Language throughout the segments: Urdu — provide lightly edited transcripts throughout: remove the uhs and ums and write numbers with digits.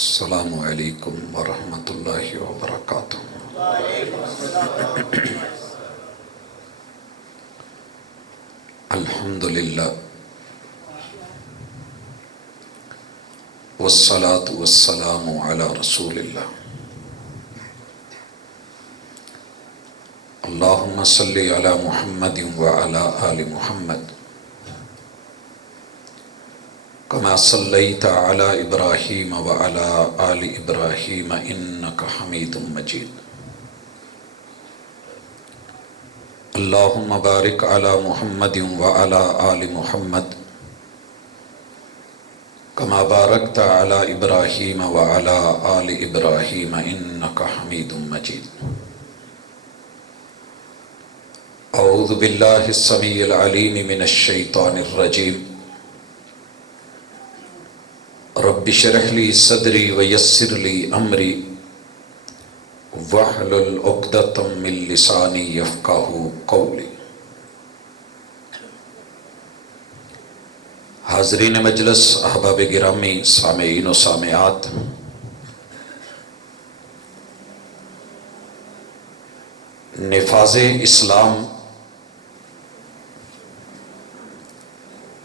السلام علیکم ورحمۃ اللہ وبرکاتہ۔ الحمد للہ والصلاة والسلام علی رسول اللہ۔ اللہم صلی علی محمد وعلی آل محمد کما صلیت علی ابراہیم وعلی آل ابراہیم انک حمید مجید۔ اللہم بارک علی محمد وعلی آل محمد کما بارکت علی ابراہیم وعلی آل ابراہیم انک حمید مجید۔ اعوذ باللہ السمیع العلیم من الشیطان الرجیم۔ رب اشرح لی صدری ویسر لی امری واحلل عقدۃ من لسانی یفقہوا قولی۔ حاضرین مجلس، احباب گرامی، سامعین و سامعات، نفاذ اسلام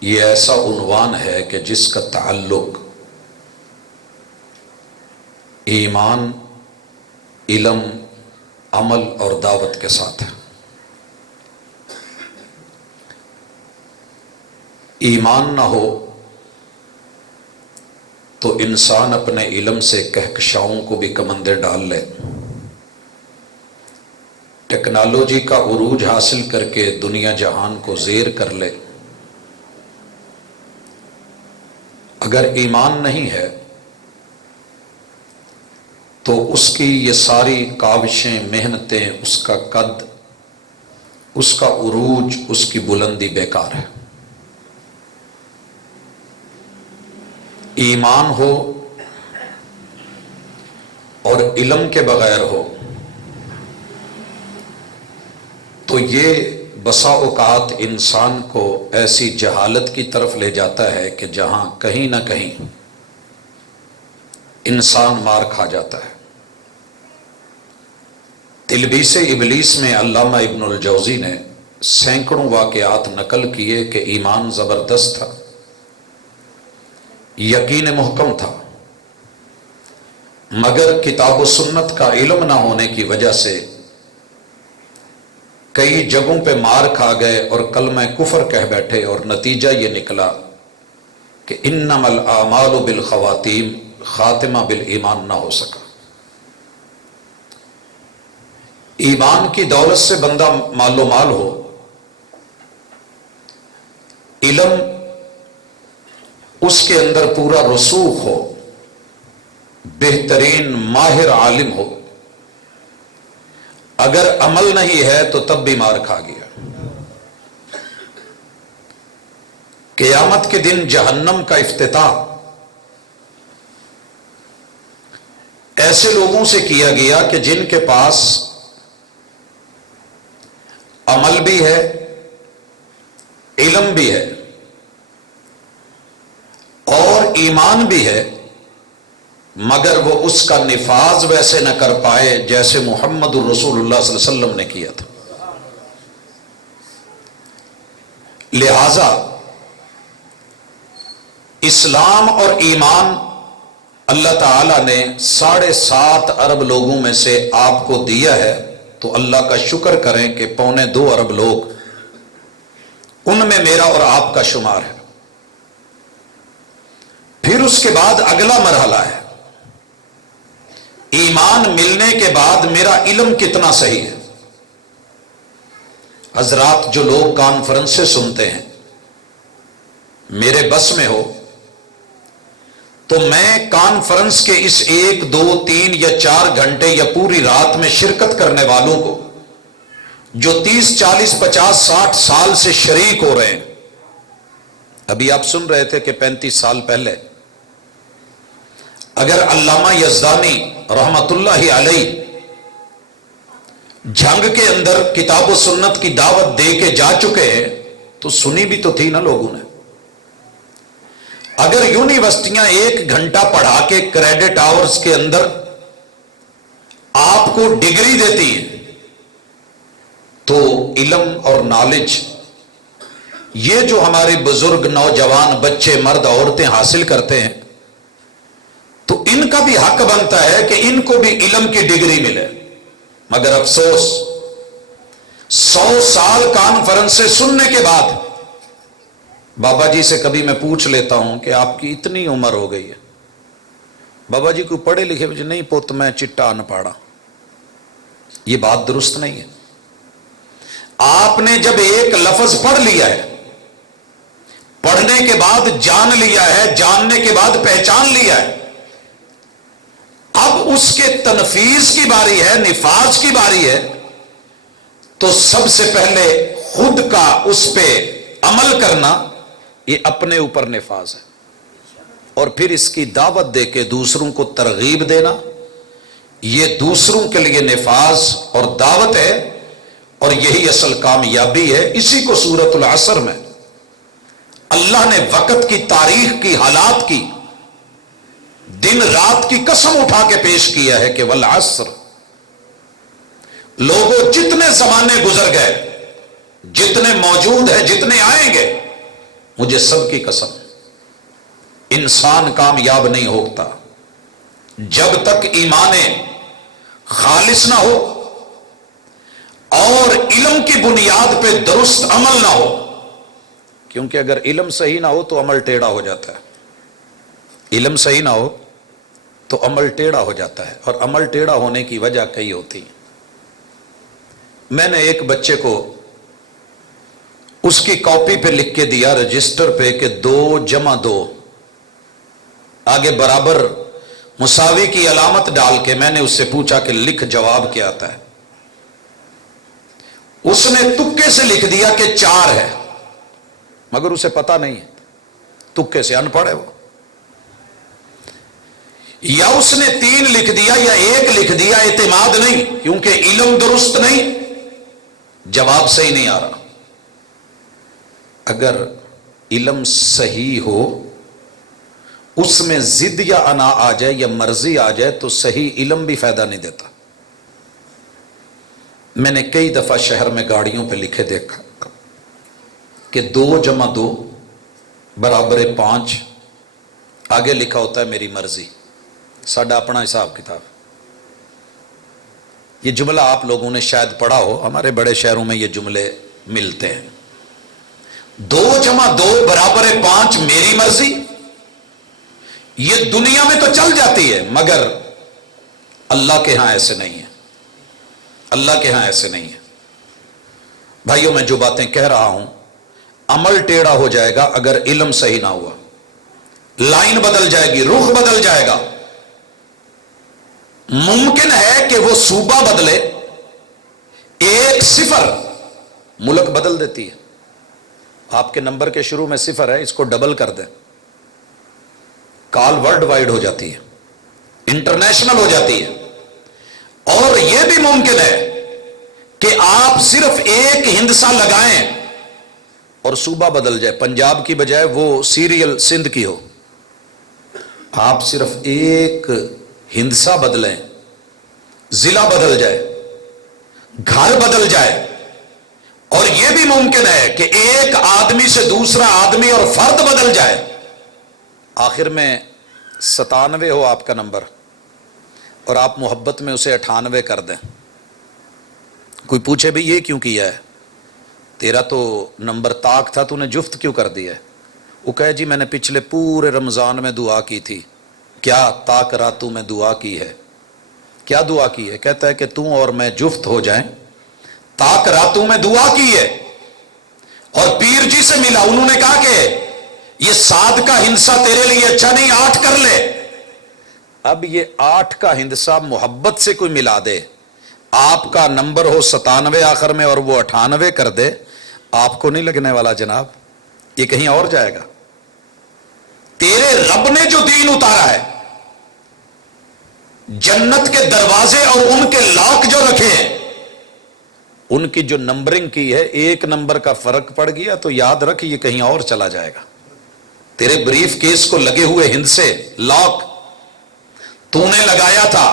یہ ایسا عنوان ہے کہ جس کا تعلق ایمان، علم، عمل اور دعوت کے ساتھ ہے۔ ایمان نہ ہو تو انسان اپنے علم سے کہکشاؤں کو بھی کمندے ڈال لے، ٹیکنالوجی کا عروج حاصل کر کے دنیا جہان کو زیر کر لے۔ اگر ایمان نہیں ہے تو اس کی یہ ساری کاوشیں، محنتیں، اس کا قد، اس کا عروج، اس کی بلندی بیکار ہے۔ ایمان ہو اور علم کے بغیر ہو تو یہ بسا اوقات انسان کو ایسی جہالت کی طرف لے جاتا ہے کہ جہاں کہیں نہ کہیں انسان مار کھا جاتا ہے۔ تلبیس ابلیس میں علامہ ابن الجوزی نے سینکڑوں واقعات نقل کیے کہ ایمان زبردست تھا، یقین محکم تھا، مگر کتاب و سنت کا علم نہ ہونے کی وجہ سے کئی جگہوں پہ مار کھا گئے اور کلمہ کفر کہہ بیٹھے، اور نتیجہ یہ نکلا کہ انما الاعمال بالخواتیم، خاتمہ بالایمان نہ ہو سکا۔ ایمان کی دولت سے بندہ مال و مال ہو، علم اس کے اندر پورا رسوخ ہو، بہترین ماہر عالم ہو، اگر عمل نہیں ہے تو تب بھی مار کھا گیا۔ قیامت کے دن جہنم کا افتتاح ایسے لوگوں سے کیا گیا کہ جن کے پاس عمل بھی ہے، علم بھی ہے اور ایمان بھی ہے، مگر وہ اس کا نفاذ ویسے نہ کر پائے جیسے محمد الرسول اللہ صلی اللہ علیہ وسلم نے کیا تھا۔ لہذا اسلام اور ایمان اللہ تعالیٰ نے 7.5 ارب لوگوں میں سے آپ کو دیا ہے، تو اللہ کا شکر کریں کہ 2.25 ارب لوگ، ان میں میرا اور آپ کا شمار ہے۔ پھر اس کے بعد اگلا مرحلہ ہے، ایمان ملنے کے بعد میرا علم کتنا صحیح ہے۔ حضرات، جو لوگ کانفرنس سے سنتے ہیں، میرے بس میں ہو تو میں کانفرنس کے اس 1، 2، 3 یا 4 گھنٹے یا پوری رات میں شرکت کرنے والوں کو، جو 30، 40، 50، 60 سال سے شریک ہو رہے ہیں، ابھی آپ سن رہے تھے کہ 35 سال پہلے اگر علامہ یزدانی رحمت اللہ علیہ جنگ کے اندر کتاب و سنت کی دعوت دے کے جا چکے ہیں تو سنی بھی تو تھی نا لوگوں نے۔ اگر یونیورسٹیاں 1 گھنٹہ پڑھا کے کریڈٹ آورز کے اندر آپ کو ڈگری دیتی ہیں تو علم اور نالج یہ جو ہمارے بزرگ نوجوان بچے مرد عورتیں حاصل کرتے ہیں تو ان کا بھی حق بنتا ہے کہ ان کو بھی علم کی ڈگری ملے. مگر افسوس 100 سال کانفرنس سے سننے کے بعد بابا جی سے کبھی میں پوچھ لیتا ہوں کہ آپ کی اتنی عمر ہو گئی ہے, بابا جی کو پڑھے لکھے مجھے نہیں پوت میں چٹا نہ پاڑا. یہ بات درست نہیں ہے. آپ نے جب ایک لفظ پڑھ لیا ہے, پڑھنے کے بعد جان لیا ہے, جاننے کے بعد پہچان لیا ہے, اب اس کے تنفیذ کی باری ہے, نفاذ کی باری ہے, تو سب سے پہلے خود کا اس پہ عمل کرنا یہ اپنے اوپر نفاذ ہے, اور پھر اس کی دعوت دے کے دوسروں کو ترغیب دینا یہ دوسروں کے لیے نفاذ اور دعوت ہے, اور یہی اصل کامیابی ہے. اسی کو سورۃ العصر میں اللہ نے وقت کی, تاریخ کی, حالات کی, دن رات کی قسم اٹھا کے پیش کیا ہے کہ والعصر, لوگوں جتنے زمانے گزر گئے, جتنے موجود ہیں, جتنے آئیں گے, مجھے سب کی قسم, انسان کامیاب نہیں ہوتا جب تک ایمان خالص نہ ہو اور علم کی بنیاد پہ درست عمل نہ ہو. کیونکہ اگر علم صحیح نہ ہو تو عمل ٹیڑھا ہو جاتا ہے, علم صحیح نہ ہو تو عمل ٹیڑھا ہو جاتا ہے, اور عمل ٹیڑھا ہونے کی وجہ کئی ہوتی ہیں. میں نے ایک بچے کو اس کی کاپی پہ لکھ کے دیا رجسٹر پہ کہ 2 + 2 آگے برابر مساوی کی علامت ڈال کے میں نے اس سے پوچھا کہ لکھ جواب کیا آتا ہے. اس نے تکے سے لکھ دیا کہ 4 ہے, مگر اسے پتا نہیں ہے, تکے سے ان پڑھ ہے وہ. یا اس نے 3 لکھ دیا یا 1 لکھ دیا, اعتماد نہیں, کیونکہ علم درست نہیں, جواب صحیح نہیں آ رہا. اگر علم صحیح ہو, اس میں ضد یا انا آ جائے یا مرضی آ جائے تو صحیح علم بھی فائدہ نہیں دیتا. میں نے کئی دفعہ شہر میں گاڑیوں پہ لکھے دیکھا کہ 2 + 2 = 5, آگے لکھا ہوتا ہے میری مرضی, ساڈا اپنا حساب کتاب. یہ جملہ آپ لوگوں نے شاید پڑھا ہو, ہمارے بڑے شہروں میں یہ جملے ملتے ہیں. 2 + 2 = 5 میری مرضی, یہ دنیا میں تو چل جاتی ہے, مگر اللہ کے ہاں ایسے نہیں ہے, اللہ کے ہاں ایسے نہیں ہے. بھائیوں میں جو باتیں کہہ رہا ہوں, عمل ٹیڑھا ہو جائے گا اگر علم صحیح نہ ہوا, لائن بدل جائے گی, رخ بدل جائے گا. ممکن ہے کہ وہ صوبہ بدلے, 1 0 ملک بدل دیتی ہے. آپ کے نمبر کے شروع میں 0 ہے, اس کو ڈبل کر دیں, کال ورلڈ وائڈ ہو جاتی ہے, انٹرنیشنل ہو جاتی ہے. اور یہ بھی ممکن ہے کہ آپ صرف 1 ہندسہ لگائیں اور صوبہ بدل جائے, پنجاب کی بجائے وہ سیریل سندھ کی ہو. آپ صرف 1 ہندسہ بدلیں, ضلع بدل جائے, گھر بدل جائے. اور یہ بھی ممکن ہے کہ 1 آدمی سے دوسرا آدمی اور فرد بدل جائے, آخر میں 97 ہو آپ کا نمبر اور آپ محبت میں اسے 98 کر دیں. کوئی پوچھے بھی یہ کیوں کیا ہے, تیرا تو نمبر طاق تھا, تو نے جفت کیوں کر دیا ہے؟ وہ کہے جی میں نے پچھلے پورے رمضان میں دعا کی تھی. کیا طاق راتوں میں دعا کی ہے؟ کیا دعا کی ہے؟ کہتا ہے کہ تم اور میں جفت ہو جائیں. طاق راتوں میں دعا کی ہے, اور پیر جی سے ملا, انہوں نے کہا کہ یہ 7 کا ہندسہ تیرے لیے اچھا نہیں, 8 کر لے. اب یہ 8 کا ہندسہ محبت سے کوئی ملا دے, آپ کا نمبر ہو 97 آخر میں اور وہ 98 کر دے, آپ کو نہیں لگنے والا جناب, یہ کہیں اور جائے گا. تیرے رب نے جو دین اتارا ہے, جنت کے دروازے اور ان کے لاک جو رکھے ہیں, ان کی جو نمبرنگ کی ہے, 1 نمبر کا فرق پڑ گیا تو یاد رکھ یہ کہیں اور چلا جائے گا. تیرے بریف کیس کو لگے ہوئے ہند سے لاک تو نے لگایا تھا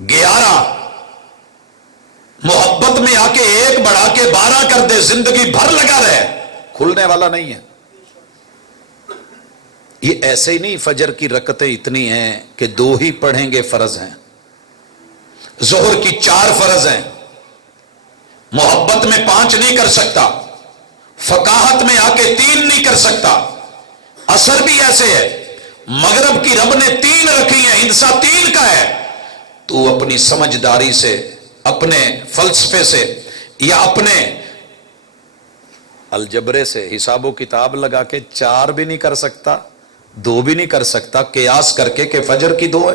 11، محبت میں آ کے 1 بڑھا کے 12 کر دے، زندگی بھر لگا رہے، کھلنے والا نہیں ہے۔ یہ ایسے ہی نہیں فجر کی رکعتیں اتنی ہیں کہ 2 ہی پڑھیں گے فرض ہیں، ظہر کی 4 فرض ہیں، محبت میں 5 نہیں کر سکتا، فقاہت میں آ کے 3 نہیں کر سکتا، اثر بھی ایسے ہے، مغرب کی رب نے 3 رکھی ہیں، ہندسہ 3 کا ہے، تو اپنی سمجھداری سے، اپنے فلسفے سے یا اپنے الجبرے سے حساب و کتاب لگا کے 4 بھی نہیں کر سکتا، 2 بھی نہیں کر سکتا، قیاس کر کے کہ فجر کی 2 ہے،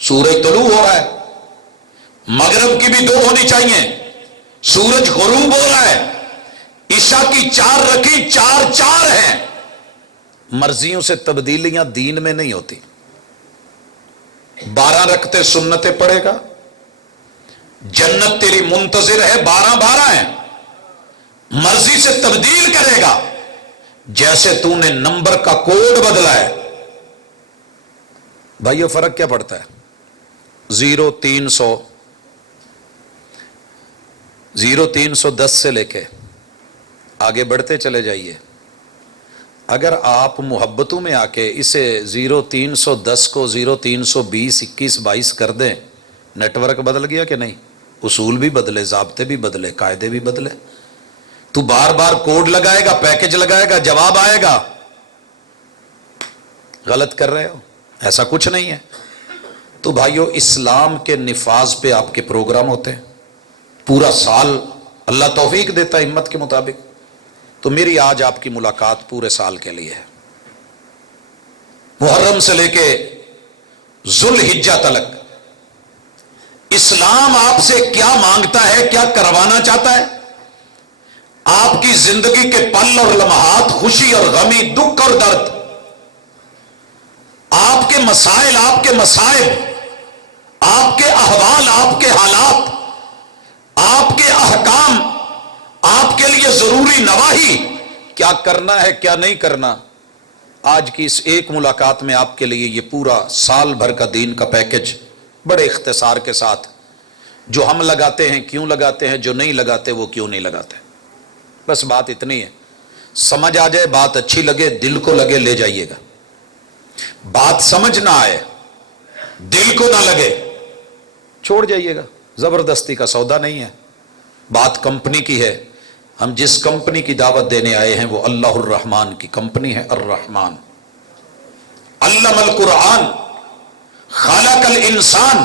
سورج طلوع ہو رہا ہے، مغرب کی بھی 2 ہونی چاہیے، سورج غروب ہو رہا ہے، عشاء کی 4 رکھی، 4 ہیں۔ مرضیوں سے تبدیلیاں دین میں نہیں ہوتی۔ 12 رکعتیں سنتیں پڑھے گا، جنت تیری منتظر ہے، 12 ہیں، مرضی سے تبدیل کرے گا، جیسے تو نے نمبر کا کوڈ بدلا ہے۔ بھائیو فرق کیا پڑتا ہے؟ 0310 سے لے کے آگے بڑھتے چلے جائیے۔ اگر آپ محبتوں میں آ کے اسے 0310 کو 0320 21 22 کر دیں، نیٹ ورک بدل گیا کہ نہیں؟ اصول بھی بدلے، ضابطے بھی بدلے، قاعدے بھی بدلے۔ تو بار بار کوڈ لگائے گا، پیکج لگائے گا، جواب آئے گا، غلط کر رہے ہو، ایسا کچھ نہیں ہے۔ تو بھائیو اسلام کے نفاذ پہ آپ کے پروگرام ہوتے ہیں، پورا سال اللہ توفیق دیتا ہے ہمت کے مطابق۔ تو میری آج آپ کی ملاقات پورے سال کے لیے ہے، محرم سے لے کے ذوالحجہ تلک اسلام آپ سے کیا مانگتا ہے، کیا کروانا چاہتا ہے، آپ کی زندگی کے پل اور لمحات، خوشی اور غمی، دکھ اور درد، آپ کے مسائل، آپ کے مصائب، آپ کے احوال، آپ کے حالات، آپ کے احکام، آپ کے لیے ضروری نواہی، کیا کرنا ہے کیا نہیں کرنا، آج کی اس ایک ملاقات میں آپ کے لیے یہ پورا سال بھر کا دین کا پیکج بڑے اختصار کے ساتھ، جو ہم لگاتے ہیں کیوں لگاتے ہیں، جو نہیں لگاتے وہ کیوں نہیں لگاتے، بس بات اتنی ہے۔ سمجھ آ جائے، بات اچھی لگے، دل کو لگے، لے جائیے گا، بات سمجھ نہ آئے، دل کو نہ لگے، چھوڑ جائیے گا، زبردستی کا سودا نہیں ہے۔ بات کمپنی کی ہے، ہم جس کمپنی کی دعوت دینے آئے ہیں وہ اللہ الرحمن کی کمپنی ہے۔ الرحمن علم القرآن خلق الانسان،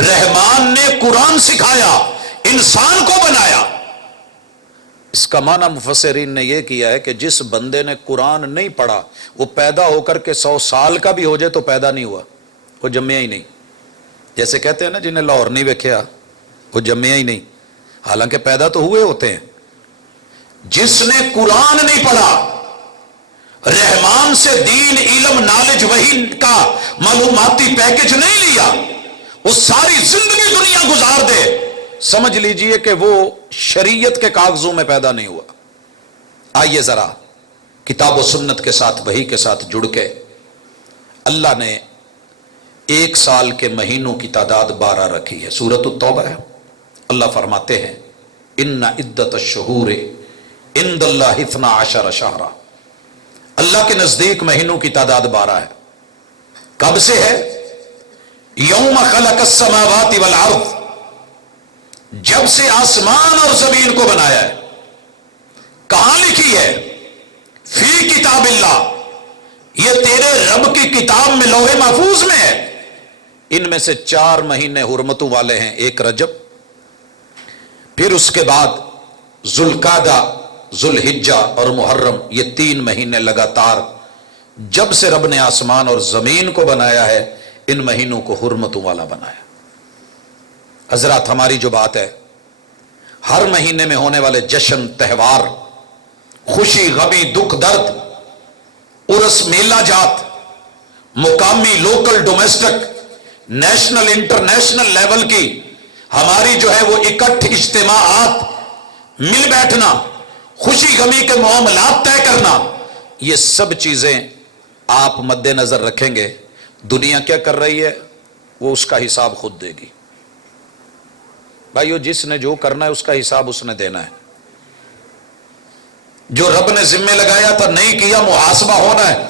رحمان نے قرآن سکھایا، انسان کو بنایا۔ اس کا معنی مفسرین نے یہ کیا ہے کہ جس بندے نے قرآن نہیں پڑھا، وہ پیدا ہو کر کے 100 سال کا بھی ہو جائے تو پیدا نہیں ہوا، وہ جمیا ہی نہیں۔ جیسے کہتے ہیں نا جنہیں لاہور نہیں ویکھیا وہ جمیا ہی نہیں، حالانکہ پیدا تو ہوئے ہوتے ہیں۔ جس نے قرآن نہیں پڑھا، رحمان سے دین، علم، نالج، وحی کا معلوماتی پیکج نہیں لیا، وہ ساری زندگی دنیا گزار دے، سمجھ لیجئے کہ وہ شریعت کے کاغذوں میں پیدا نہیں ہوا۔ آئیے ذرا کتاب و سنت کے ساتھ، وحی کے ساتھ جڑ کے، اللہ نے 1 سال کے مہینوں کی تعداد 12 رکھی ہے، سورۃ التوبہ ہے۔ اللہ فرماتے ہیں ان عدت الشہور عند اللہ 12 شہرا، اللہ کے نزدیک مہینوں کی تعداد 12 ہے۔ کب سے ہے؟ یوم خلق السماوات والارض، جب سے آسمان اور زمین کو بنایا ہے۔ کہاں لکھی ہے؟ فی کتاب اللہ، یہ تیرے رب کی کتاب میں، لوح محفوظ میں ہے۔ ان میں سے 4 مہینے حرمتوں والے ہیں، 1 رجب، پھر اس کے بعد ذوالقعدہ، ذوالحجہ اور محرم، یہ 3 مہینے لگاتار جب سے رب نے آسمان اور زمین کو بنایا ہے، ان مہینوں کو حرمتوں والا بنایا۔ حضرات ہماری جو بات ہے، ہر مہینے میں ہونے والے جشن، تہوار، خوشی، غمی، دکھ، درد، عرس، میلہ جات، مقامی، local, domestic, national, international level کی ہماری جو ہے وہ اکٹھ اجتماعات، مل بیٹھنا، خوشی غمی کے معاملات طے کرنا، یہ سب چیزیں آپ مد نظر رکھیں گے، دنیا کیا کر رہی ہے وہ اس کا حساب خود دے گی۔ بھائیو، جس نے جو کرنا ہے اس کا حساب اس نے دینا ہے۔ جو رب نے ذمہ لگایا تھا نہیں کیا، محاسبہ ہونا ہے۔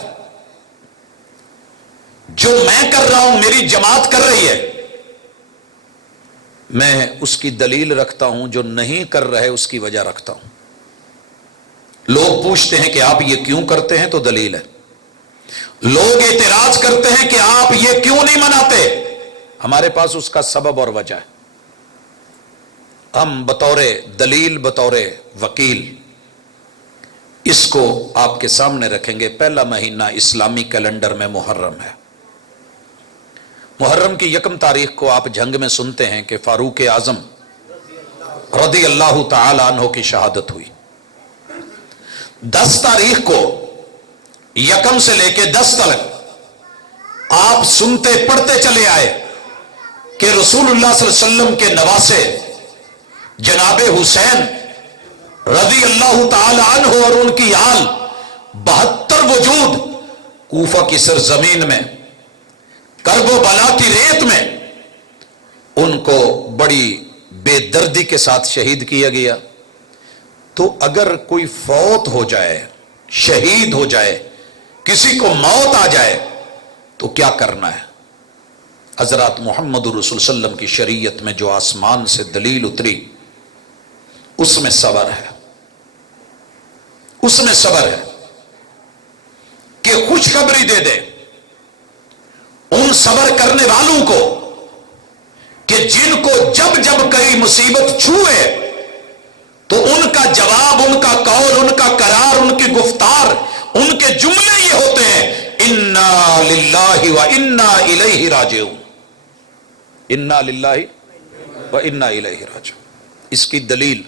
جو میں کر رہا ہوں، میری جماعت کر رہی ہے، میں اس کی دلیل رکھتا ہوں، جو نہیں کر رہے اس کی وجہ رکھتا ہوں۔ لوگ پوچھتے ہیں کہ آپ یہ کیوں کرتے ہیں، تو دلیل ہے۔ لوگ اعتراض کرتے ہیں کہ آپ یہ کیوں نہیں مناتے، ہمارے پاس اس کا سبب اور وجہ ہے۔ ہم بطور دلیل، بطور وکیل اس کو آپ کے سامنے رکھیں گے۔ پہلا مہینہ اسلامی کیلنڈر میں محرم ہے۔ محرم کی 1 تاریخ کو آپ جھنگ میں سنتے ہیں کہ فاروق اعظم رضی اللہ تعالی عنہ کی شہادت ہوئی۔ 10 تاریخ کو 1 سے لے کے 10 تک آپ سنتے پڑھتے چلے آئے کہ رسول اللہ صلی اللہ علیہ وسلم کے نواسے جناب حسین رضی اللہ تعالی عنہ اور ان کی آل 72 وجود کوفہ کی سرزمین میں، کرب و بلا کی ریت میں ان کو بڑی بے دردی کے ساتھ شہید کیا گیا۔ تو اگر کوئی فوت ہو جائے، شہید ہو جائے، کسی کو موت آ جائے تو کیا کرنا ہے؟ حضرات محمد رسول صلی اللہ علیہ وسلم کی شریعت میں جو آسمان سے دلیل اتری، اس میں صبر ہے، اس میں صبر ہے کہ خوشخبری دے دے ان صبر کرنے والوں کو کہ جن کو جب جب کوئی مصیبت چھوئے تو ان کا جواب، ان کا قول، ان کا قرار، ان کی گفتار، ان کے جملے یہ ہوتے ہیں، انا للہ و انا الیہ راجعون، انا للہ و انا الیہ راجعون۔ اس کی دلیل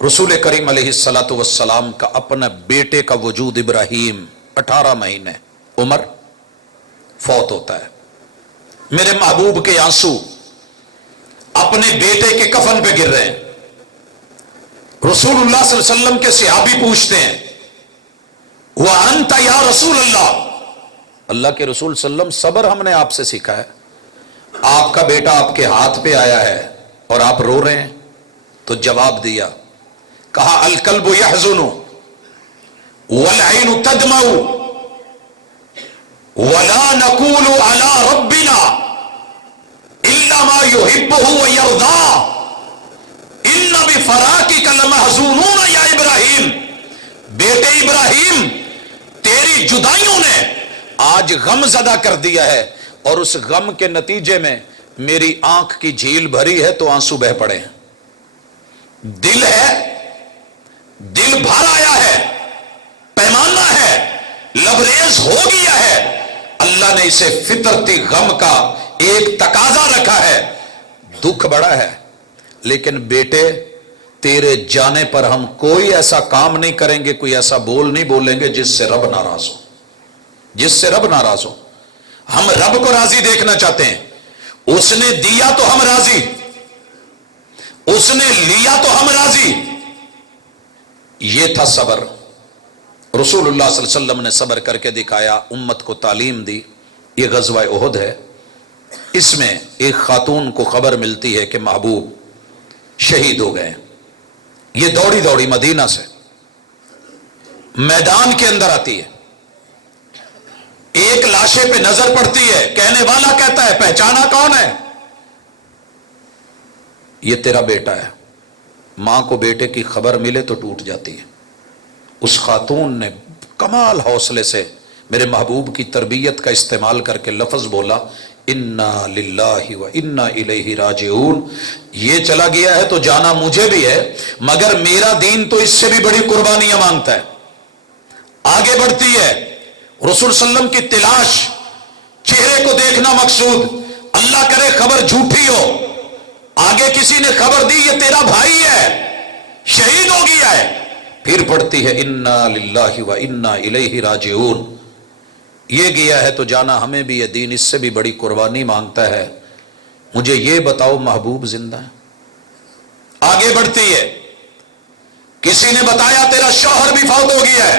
رسول کریم علیہ الصلوۃ والسلام کا اپنے بیٹے کا وجود، ابراہیم 18 مہینے عمر فوت ہوتا ہے۔ میرے محبوب کے آنسو اپنے بیٹے کے کفن پہ گر رہے ہیں۔ رسول اللہ صلی اللہ علیہ وسلم کے صحابی پوچھتے ہیں، وَأَنْتَ يَا رسول اللہ کے رسول صلی اللہ علیہ وسلم، صبر ہم نے آپ سے سیکھا ہے، آپ کا بیٹا آپ کے ہاتھ پہ آیا ہے اور آپ رو رہے ہیں۔ تو جواب دیا، کہا القلب يحزن والعين تدمع ولا نقول على ربنا الا ما يحبه ويرضى ان بفراقك لمحزونون یا ابراہیم، بیٹے ابراہیم تیری جدائیوں نے آج غم زدہ کر دیا ہے، اور اس غم کے نتیجے میں میری آنکھ کی جھیل بھری ہے تو آنسو بہ پڑے ہیں۔ دل ہے، دل بھر آیا ہے، پیمانہ ہے، لبریز ہو گیا ہے، اللہ نے اسے فطرتی غم کا ایک تقاضا رکھا ہے، دکھ بڑا ہے، لیکن بیٹے تیرے جانے پر ہم کوئی ایسا کام نہیں کریں گے، کوئی ایسا بول نہیں بولیں گے جس سے رب ناراض ہو، جس سے رب ناراض ہو۔ ہم رب کو راضی دیکھنا چاہتے ہیں، اس نے دیا تو ہم راضی، اس نے لیا تو ہم راضی۔ یہ تھا صبر۔ رسول اللہ صلی اللہ علیہ وسلم نے صبر کر کے دکھایا، امت کو تعلیم دی۔ یہ غزوہ احد ہے، اس میں ایک خاتون کو خبر ملتی ہے کہ محبوب شہید ہو گئے۔ یہ دوڑی دوڑی مدینہ سے میدان کے اندر آتی ہے، ایک لاشے پہ نظر پڑتی ہے، کہنے والا کہتا ہے پہچانا کون ہے؟ یہ تیرا بیٹا ہے۔ ماں کو بیٹے کی خبر ملے تو ٹوٹ جاتی ہے۔ اس خاتون نے کمال حوصلے سے میرے محبوب کی تربیت کا استعمال کر کے لفظ بولا، انا للہ و انا الیہ راجعون۔ یہ چلا گیا ہے تو جانا مجھے بھی ہے، مگر میرا دین تو اس سے بھی بڑی قربانیاں مانگتا ہے۔ آگے بڑھتی ہے، رسول صلی اللہ علیہ وسلم کی تلاش، چہرے کو دیکھنا مقصود، اللہ کرے خبر جھوٹی ہو۔ آگے کسی نے خبر دی یہ تیرا بھائی ہے، شہید ہو گیا ہے، پھر پڑھتی ہے انا للہ و انا الیہ راجعون۔ یہ گیا ہے تو جانا ہمیں بھی ہے، دین اس سے بھی بڑی قربانی مانگتا ہے، مجھے یہ بتاؤ محبوب زندہ ہے؟ آگے بڑھتی ہے، کسی نے بتایا تیرا شوہر بھی فوت ہو گیا ہے،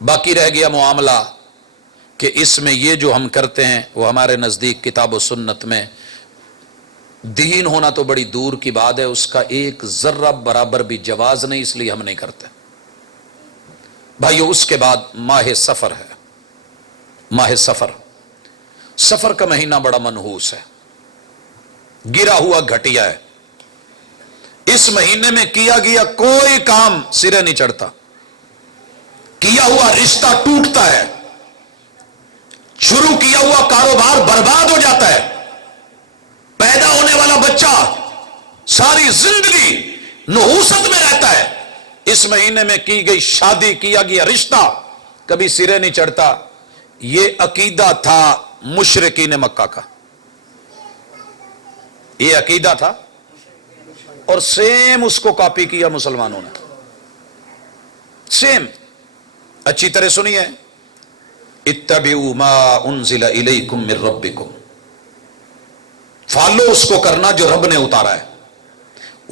باقی رہ گیا معاملہ کہ اس میں یہ جو ہم کرتے ہیں وہ ہمارے نزدیک کتاب و سنت میں دین ہونا تو بڑی دور کی بات ہے، اس کا ایک ذرہ برابر بھی جواز نہیں، اس لیے ہم نہیں کرتے بھائیو۔ اس کے بعد ماہ سفر ہے، ماہ سفر، سفر کا مہینہ بڑا منحوس ہے، گرا ہوا گھٹیا ہے۔ اس مہینے میں کیا گیا کوئی کام سرے نہیں چڑھتا، کیا ہوا رشتہ ٹوٹتا ہے، شروع کیا ہوا کاروبار برباد ہو جاتا ہے، پیدا ہونے والا بچہ ساری زندگی نحوست میں رہتا ہے۔ اس مہینے میں کی گئی شادی، کیا گیا رشتہ کبھی سرے نہیں چڑھتا۔ یہ عقیدہ تھا مشرکین مکہ کا، یہ عقیدہ تھا، اور سیم اس کو کاپی کیا مسلمانوں نے، سیم۔ اچھی طرح سنیے، اتبعوا ما انزل الیکم من ربکم، فالو اس کو کرنا جو رب نے اتارا ہے۔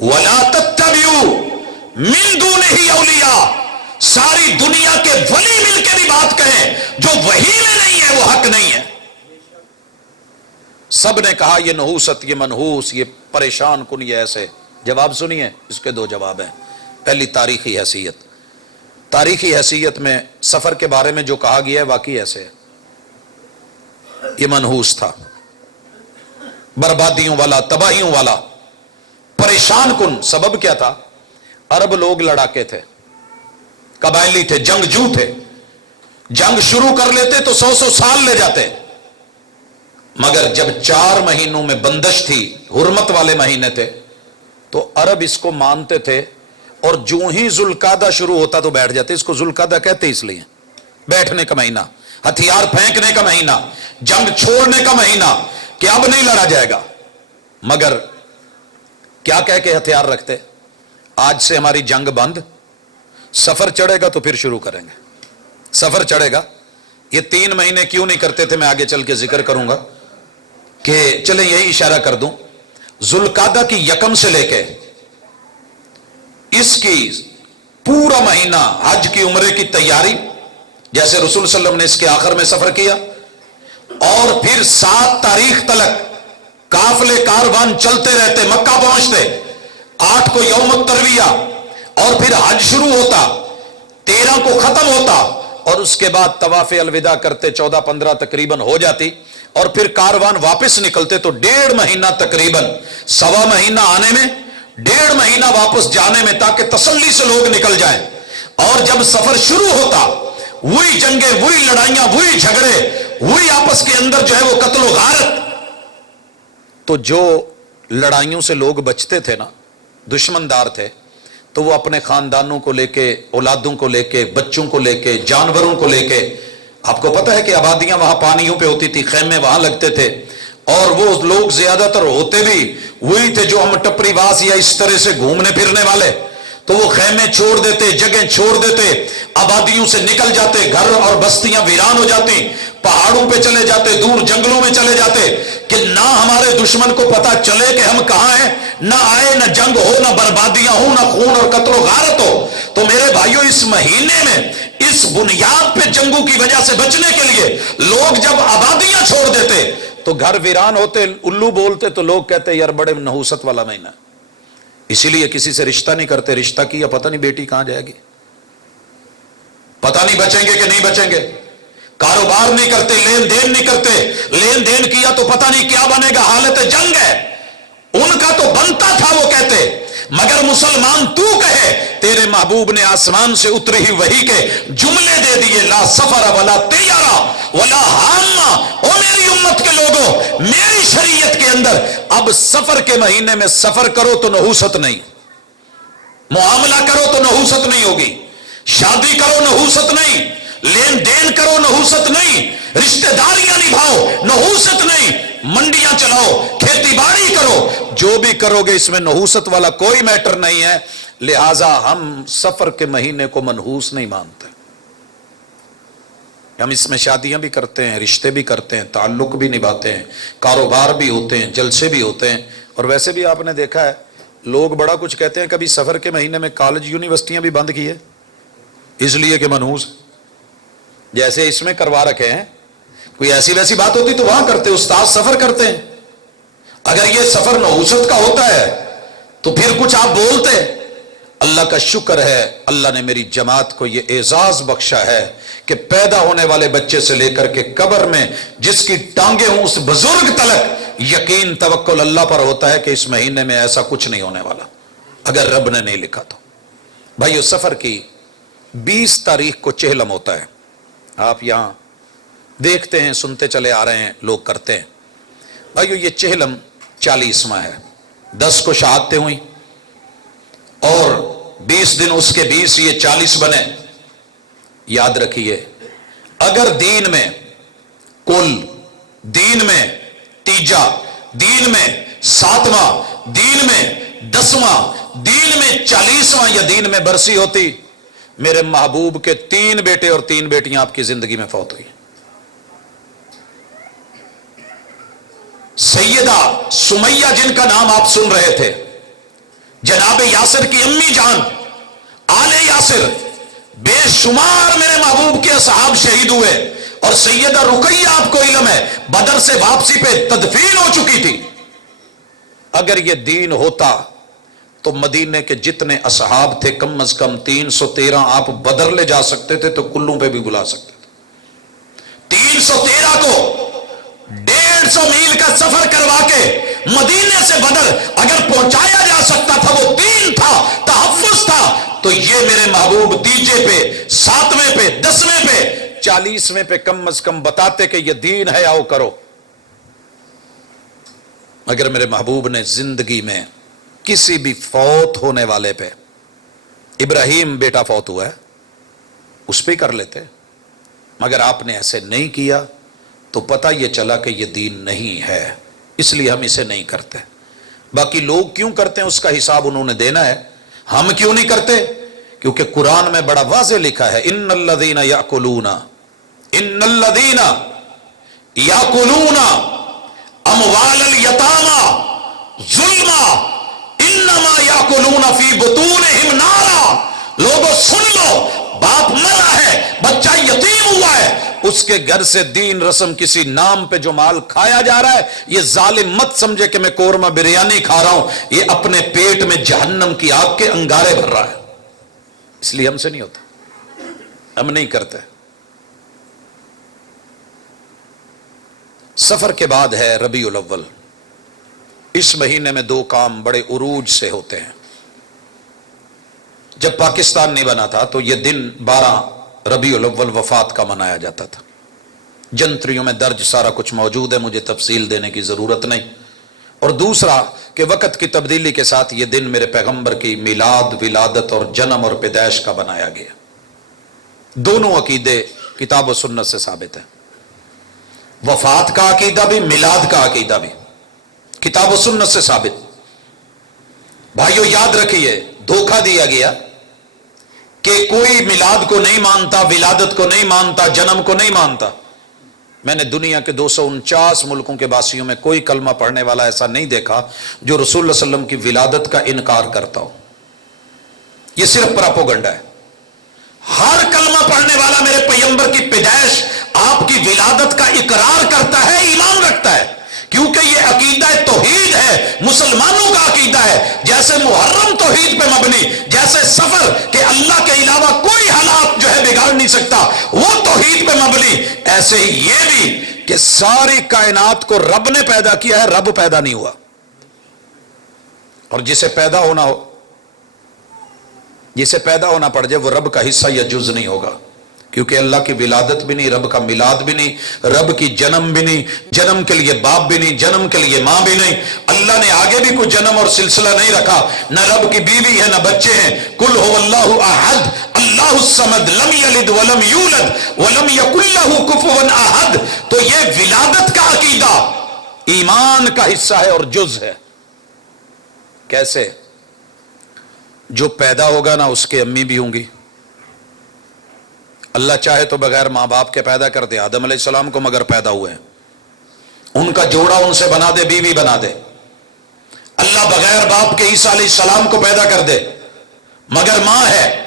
ولا تتبعوا من دونہ اولیاء، ساری دنیا کے ولی مل کے بھی بات کہیں، جو وہی میں نہیں ہے وہ حق نہیں ہے۔ سب نے کہا یہ نحوست، یہ منحوس، یہ پریشان کن، یہ ایسے۔ جواب سنیے، اس کے دو جواب ہیں۔ پہلی تاریخی حیثیت، تاریخی حیثیت میں سفر کے بارے میں جو کہا گیا ہے واقعی ایسے ہے، یہ منحوس تھا، بربادیوں والا، تباہیوں والا، پریشان کن۔ سبب کیا تھا؟ عرب لوگ لڑاکے تھے، قبائلی تھے، جنگجو تھے، جنگ شروع کر لیتے تو 100 سال لے جاتے، مگر جب 4 مہینوں میں بندش تھی، حرمت والے مہینے تھے، تو عرب اس کو مانتے تھے، اور جو ہی ذوالقعدہ شروع ہوتا تو بیٹھ جاتے۔ اس کو ذوالقعدہ کہتے اس لیے، بیٹھنے کا مہینہ، ہتھیار پھینکنے کا مہینہ، جنگ چھوڑنے کا مہینہ، کہ اب نہیں لڑا جائے گا۔ مگر کیا کہہ کے ہتھیار رکھتے؟ آج سے ہماری جنگ بند، سفر چڑھے گا تو پھر شروع کریں گے، سفر چڑھے گا۔ یہ 3 مہینے کیوں نہیں کرتے تھے میں آگے چل کے ذکر کروں گا، کہ چلیں یہی اشارہ کر دوں، ذوالقعدہ کی یکم سے لے کے اس کی پورا مہینہ حج کی عمرے کی تیاری، جیسے رسول صلی اللہ علیہ وسلم نے اس کے آخر میں سفر کیا، اور پھر 7 تاریخ تلک قافلے کاروان چلتے رہتے، مکہ پہنچتے، 8 کو یوم الترویہ، اور پھر حج شروع ہوتا، 13 کو ختم ہوتا، اور اس کے بعد طواف الوداع کرتے، 14-15 تقریباً ہو جاتی، اور پھر کاروان واپس نکلتے، تو 1.5 مہینہ تقریباً، 1.25 مہینہ آنے میں، 1.5 مہینہ واپس جانے میں، تاکہ تسلی سے لوگ نکل جائیں۔ اور جب سفر شروع ہوتا، وہی جنگیں، وہی لڑائیاں، وہی جھگڑے، وہی آپس کے اندر جو ہے وہ قتل و غارت۔ تو جو لڑائیوں سے لوگ بچتے تھے نا، دشمن دار تھے، تو وہ اپنے خاندانوں کو لے کے، اولادوں کو لے کے، بچوں کو لے کے، جانوروں کو لے کے، آپ کو پتہ ہے کہ آبادیاں وہاں پانیوں پہ ہوتی تھی، خیمے وہاں لگتے تھے، اور وہ لوگ زیادہ تر ہوتے بھی وہی تھے جو ہم ٹپری باز یا اس طرح سے گھومنے پھرنے والے، تو وہ خیمے چھوڑ دیتے، جگہیں چھوڑ دیتے، آبادیوں سے نکل جاتے، گھر اور بستیاں ویران ہو جاتی، پہاڑوں پہ چلے جاتے، دور جنگلوں میں چلے جاتے، کہ نہ ہمارے دشمن کو پتا چلے کہ ہم کہاں ہیں، نہ آئے، نہ جنگ ہو، نہ بربادیاں ہوں، نہ خون اور قتل و غارت ہو۔ تو میرے بھائیوں، اس مہینے میں اس بنیاد پہ جنگوں کی وجہ سے بچنے کے لیے لوگ جب آبادیاں چھوڑ دیتے تو گھر ویران ہوتے، الو بولتے، تو لوگ کہتے یار بڑے نحوست والا مہینہ، اسی لیے کسی سے رشتہ نہیں کرتے، رشتہ کیا پتہ نہیں بیٹی کہاں جائے گی، پتہ نہیں بچیں گے کہ نہیں بچیں گے، کاروبار نہیں کرتے، لین دین نہیں کرتے، لین دین کیا تو پتہ نہیں کیا بنے گا، حالت جنگ ہے۔ ان کا تو بنتا تھا، وہ کہتے، مگر مسلمان تو کہے، تیرے محبوب نے آسمان سے اتری ہی وحی کے جملے دے دیے، لا سفر ولا طیارہ ولا حامہ۔ او میری امت کے لوگوں، میری شریعت کے اندر اب سفر کے مہینے میں سفر کرو تو نحوست نہیں، معاملہ کرو تو نحوست نہیں ہوگی، شادی کرو نحوست نہیں، لین دین کرو نحوست نہیں، رشتہ داریاں نبھاؤ نحوست نہیں، منڈیاں چلاؤ، کھیتی باڑی کرو، جو بھی کرو گے اس میں نحوست والا کوئی میٹر نہیں ہے۔ لہٰذا ہم سفر کے مہینے کو منحوس نہیں مانتے، ہم اس میں شادیاں بھی کرتے ہیں، رشتے بھی کرتے ہیں، تعلق بھی نبھاتے ہیں، کاروبار بھی ہوتے ہیں، جلسے بھی ہوتے ہیں۔ اور ویسے بھی آپ نے دیکھا ہے لوگ بڑا کچھ کہتے ہیں، کبھی سفر کے مہینے میں کالج یونیورسٹیاں بھی بند کی ہے، اس لیے کہ منحوس، جیسے اس میں کروا رکھے ہیں. کوئی ایسی ویسی بات ہوتی تو وہاں کرتے, استاد سفر کرتے ہیں. اگر یہ سفر نحوست کا ہوتا ہے تو پھر کچھ آپ بولتے. اللہ کا شکر ہے, اللہ نے میری جماعت کو یہ اعزاز بخشا ہے کہ پیدا ہونے والے بچے سے لے کر کے قبر میں جس کی ٹانگیں ہوں اس بزرگ تلک یقین توکل اللہ پر ہوتا ہے کہ اس مہینے میں ایسا کچھ نہیں ہونے والا, اگر رب نے نہیں لکھا تو. بھائیو, سفر کی 20 تاریخ کو چہلم ہوتا ہے. آپ یہاں دیکھتے ہیں, سنتے چلے آ رہے ہیں, لوگ کرتے ہیں. بھائیو, یہ چہلم 40واں ہے. 10 کو شہادتیں ہوئی اور 20 دن اس کے 20, یہ 40 بنے. یاد رکھیے, اگر دین میں کل, دین میں تیجا, دین میں 7واں, دین میں 10واں, دین میں 40واں یا دین میں برسی ہوتی, میرے محبوب کے 3 بیٹے اور 3 بیٹیاں آپ کی زندگی میں فوت ہوئی. سیدہ سمیہ جن کا نام آپ سن رہے تھے, جناب یاسر کی امی جان آل یاسر, بے شمار میرے محبوب کے اصحاب شہید ہوئے. اور سیدہ رقیہ آپ کو علم ہے بدر سے واپسی پہ تدفین ہو چکی تھی. اگر یہ دین ہوتا تو مدینے کے جتنے اصحاب تھے کم از کم 313 آپ بدر لے جا سکتے تھے تو کلوں پہ بھی بلا سکتے تھے. 313 کو 150 میل کا سفر کروا کے مدینے سے بدر اگر پہنچایا جا سکتا تھا, وہ دین تھا, تحفظ تھا, تو یہ میرے محبوب تیجے پہ, 7ویں پہ, 10ویں پہ, 40ویں پہ کم از کم بتاتے کہ یہ دین ہے, آؤ کرو. اگر میرے محبوب نے زندگی میں کسی بھی فوت ہونے والے پہ, ابراہیم بیٹا فوت ہوا ہے اس پہ کر لیتے, مگر آپ نے ایسے نہیں کیا تو پتہ یہ چلا کہ یہ دین نہیں ہے, اس لیے ہم اسے نہیں کرتے. باقی لوگ کیوں کرتے ہیں اس کا حساب انہوں نے دینا ہے, ہم کیوں نہیں کرتے؟ کیونکہ قرآن میں بڑا واضح لکھا ہے, ان الذین یاکلون اموال الیتامی ظلما انما یاکلون فی بطونہم نارا. لوگوں سن لو, باپ مرا ہے, بچہ یتیم ہوا ہے, اس کے گھر سے دین رسم کسی نام پہ جو مال کھایا جا رہا ہے, یہ ظالم مت سمجھے کہ میں قورمہ بریانی کھا رہا ہوں, یہ اپنے پیٹ میں جہنم کی آگ کے انگارے بھر رہا ہے. اس لیے ہم سے نہیں ہوتا, ہم نہیں کرتے. سفر کے بعد ہے ربیع الاول. اس مہینے میں 2 کام بڑے عروج سے ہوتے ہیں. جب پاکستان نہیں بنا تھا تو یہ دن 12 ربیع الاول وفات کا منایا جاتا تھا. جنتریوں میں درج سارا کچھ موجود ہے, مجھے تفصیل دینے کی ضرورت نہیں. اور دوسرا کہ وقت کی تبدیلی کے ساتھ یہ دن میرے پیغمبر کی میلاد, ولادت اور جنم اور پیدائش کا بنایا گیا. دونوں عقیدے کتاب و سنت سے ثابت ہیں. وفات کا عقیدہ بھی, میلاد کا عقیدہ بھی کتاب و سنت سے ثابت. بھائیو یاد رکھیے, دھوکہ دیا گیا کہ کوئی میلاد کو نہیں مانتا, ولادت کو نہیں مانتا, جنم کو نہیں مانتا. میں نے دنیا کے 249 ملکوں کے باسیوں میں کوئی کلمہ پڑھنے والا ایسا نہیں دیکھا جو رسول اللہ صلی اللہ علیہ وسلم کی ولادت کا انکار کرتا ہو. یہ صرف پراپوگنڈا ہے. ہر کلمہ پڑھنے والا میرے پیغمبر کی پیدائش, آپ کی ولادت کا اقرار کرتا ہے, ایمان رکھتا ہے, کیونکہ یہ عقیدہ توحید ہے, مسلمانوں کا عقیدہ ہے. جیسے محرم توحید پہ مبنی, جیسے سفر کہ اللہ کے علاوہ کوئی حالات جو ہے بگاڑ نہیں سکتا وہ توحید پہ مبنی, ایسے ہی یہ بھی کہ ساری کائنات کو رب نے پیدا کیا ہے, رب پیدا نہیں ہوا. اور جسے پیدا ہونا پڑ جائے وہ رب کا حصہ یا جز نہیں ہوگا, کیونکہ اللہ کی ولادت بھی نہیں, رب کا میلاد بھی نہیں, رب کی جنم بھی نہیں, جنم کے لیے باپ بھی نہیں, جنم کے لیے ماں بھی نہیں. اللہ نے آگے بھی کوئی جنم اور سلسلہ نہیں رکھا, نہ رب کی بیوی ہے نہ بچے ہیں. قل هو اللہ احد اللہ الصمد لم یلد ولم یولد ولم یکن لہ کفوا احد. تو یہ ولادت کا عقیدہ ایمان کا حصہ ہے اور جز ہے. کیسے؟ جو پیدا ہوگا نا اس کے امی بھی ہوں گی. اللہ چاہے تو بغیر ماں باپ کے پیدا کر دے, آدم علیہ السلام کو مگر پیدا ہوئے ہیں, ان کا جوڑا ان سے بنا دے, بیوی بنا دے. اللہ بغیر باپ کے عیسیٰ علیہ السلام کو پیدا کر دے مگر ماں ہے.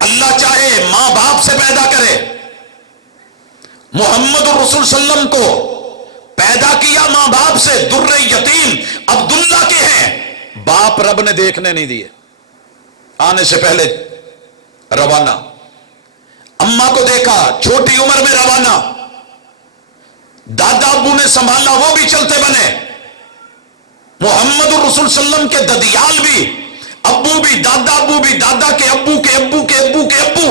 اللہ چاہے باپ سے پیدا کرے. محمد الرسول صلی اللہ علیہ وسلم کو پیدا کیا ماں باپ سے. در یتیم عبداللہ کے ہیں، باپ رب نے دیکھنے نہیں دیے، آنے سے پہلے روانہ. اماں کو دیکھا چھوٹی عمر میں روانہ. دادا ابو نے سنبھالا، وہ بھی چلتے بنے. محمد الرسول صلی اللہ علیہ وسلم کے ددیال بھی، ابو بھی، دادا ابو بھی، دادا کے ابو کے ابو کے ابو کے ابو.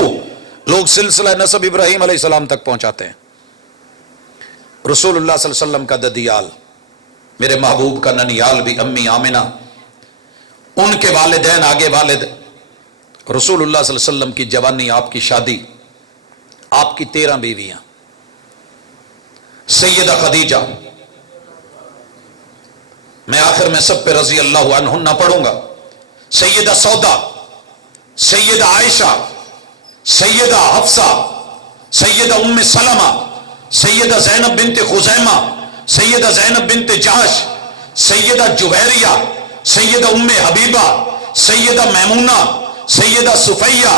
لوگ سلسلہ نسب ابراہیم علیہ السلام تک پہنچاتے ہیں. رسول اللہ صلی اللہ علیہ وسلم کا ددیال، میرے محبوب کا ننیال بھی امی آمنہ، ان کے والدین آگے والد. رسول اللہ صلی اللہ علیہ وسلم کی جوانی، آپ کی شادی، آپ کی 13 بیویاں. سیدہ خدیجہ، میں آخر میں سب پہ رضی اللہ عنہن نہ پڑھوں گا. سیدہ سودا، سیدہ عائشہ، سیدہ حفصہ، سیدہ ام سلمہ، سیدہ زینب بنت خزیمہ، سیدہ زینب بنت جحش، سیدہ جویریہ، سیدہ ام حبیبہ، سیدہ میمونہ، سیدہ صفیہ،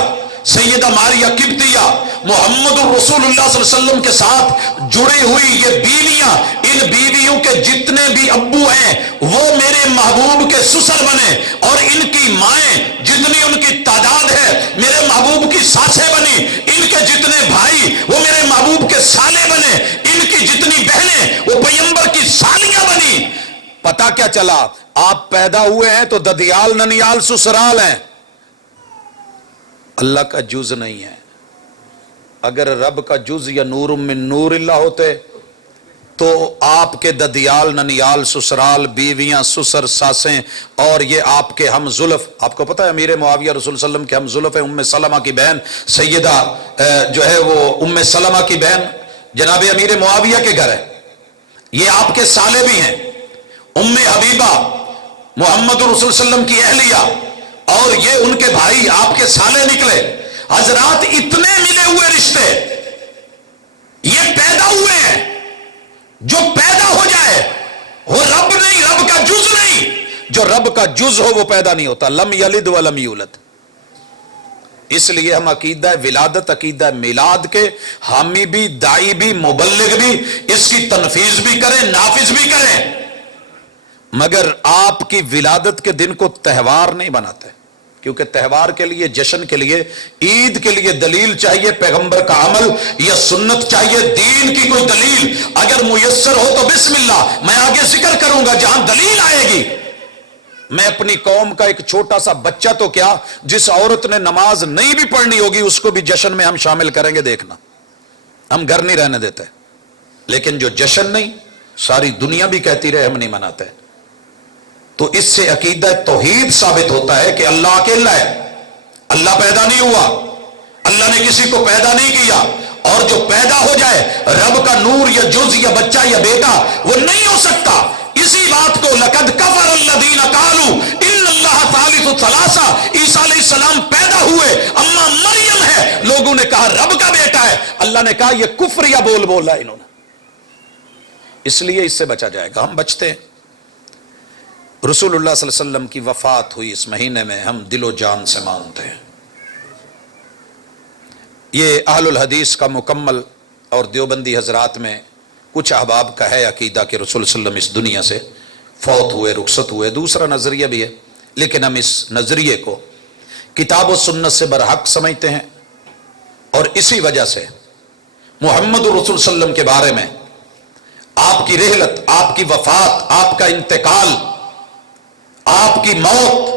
سیدہ ماریہ قبطیہ. محمد الرسول اللہ صلی اللہ علیہ وسلم کے ساتھ جڑی ہوئی یہ بیویاں، ان بیویوں کے جتنے بھی ابو ہیں وہ میرے محبوب کے سسر بنے، اور ان کی مائیں جتنی ان کی تعداد ہے میرے محبوب کی ساسیں بنی. ان کے جتنے بھائی وہ میرے محبوب کے سالے بنے، ان کی جتنی بہنیں وہ پیغمبر کی سالیاں بنی. پتہ کیا چلا؟ آپ پیدا ہوئے ہیں تو ددیال ننیال سسرال ہیں، اللہ کا جز نہیں ہے. اگر رب کا جز یا نور من نور اللہ ہوتے تو آپ کے ددیال ننیال سسرال بیویاں سسر ساسیں اور یہ آپ کے ہم زلف. آپ کو پتہ ہے امیر معاویہ رسول صلی اللہ علیہ وسلم کے ہم زلف ہے. ام سلمہ کی بہن سیدہ جو ہے وہ ام سلمہ کی بہن جناب امیر معاویہ کے گھر ہے، یہ آپ کے سالے بھی ہیں. ام حبیبہ محمد رسول صلی اللہ علیہ وسلم کی اہلیہ، اور یہ ان کے بھائی آپ کے سالے نکلے. حضرات اتنے ملے ہوئے رشتے یہ پیدا ہوئے ہیں. جو پیدا ہو جائے وہ رب نہیں، رب کا جز نہیں. جو رب کا جز ہو وہ پیدا نہیں ہوتا. لم یلد ولم یولد. اس لیے ہم عقیدہ ولادت، عقیدہ میلاد کے حامی بھی، دائی بھی، مبلغ بھی، اس کی تنفیذ بھی کریں، نافذ بھی کریں، مگر آپ کی ولادت کے دن کو تہوار نہیں بناتے. کیونکہ تہوار کے لیے، جشن کے لیے، عید کے لیے دلیل چاہیے، پیغمبر کا عمل یا سنت چاہیے، دین کی کوئی دلیل اگر میسر ہو تو بسم اللہ، میں آگے ذکر کروں گا جہاں دلیل آئے گی. میں اپنی قوم کا ایک چھوٹا سا بچہ تو کیا، جس عورت نے نماز نہیں بھی پڑھنی ہوگی اس کو بھی جشن میں ہم شامل کریں گے. دیکھنا، ہم گھر نہیں رہنے دیتے، لیکن جو جشن نہیں ساری دنیا بھی کہتی رہے ہم نہیں مناتے. تو اس سے عقیدہ توحید ثابت ہوتا ہے کہ اللہ اکیلا ہے، اللہ پیدا نہیں ہوا، اللہ نے کسی کو پیدا نہیں کیا، اور جو پیدا ہو جائے رب کا نور یا جز یا بچہ یا بیٹا وہ نہیں ہو سکتا. اسی بات کو لقد کفر الذین قالوا ان اللہ ثالث ثلاثہ، عیسیٰ علیہ السلام پیدا ہوئے، اماں مریم ہے، لوگوں نے کہا رب کا بیٹا ہے، اللہ نے کہا یہ کفر یا بول بولا انہوں نے. اس لیے اس سے بچا جائے گا. ہم بچتے ہیں. رسول اللہ صلی اللہ علیہ وسلم کی وفات ہوئی اس مہینے میں، ہم دل و جان سے مانتے ہیں. یہ اہل الحدیث کا مکمل اور دیوبندی حضرات میں کچھ احباب کا ہے عقیدہ کہ رسول صلی اللہ علیہ وسلم اس دنیا سے فوت ہوئے، رخصت ہوئے. دوسرا نظریہ بھی ہے، لیکن ہم اس نظریے کو کتاب و سنت سے برحق سمجھتے ہیں، اور اسی وجہ سے محمد رسول صلی اللہ علیہ وسلم کے بارے میں آپ کی رحلت، آپ کی وفات، آپ کا انتقال، آپ کی موت،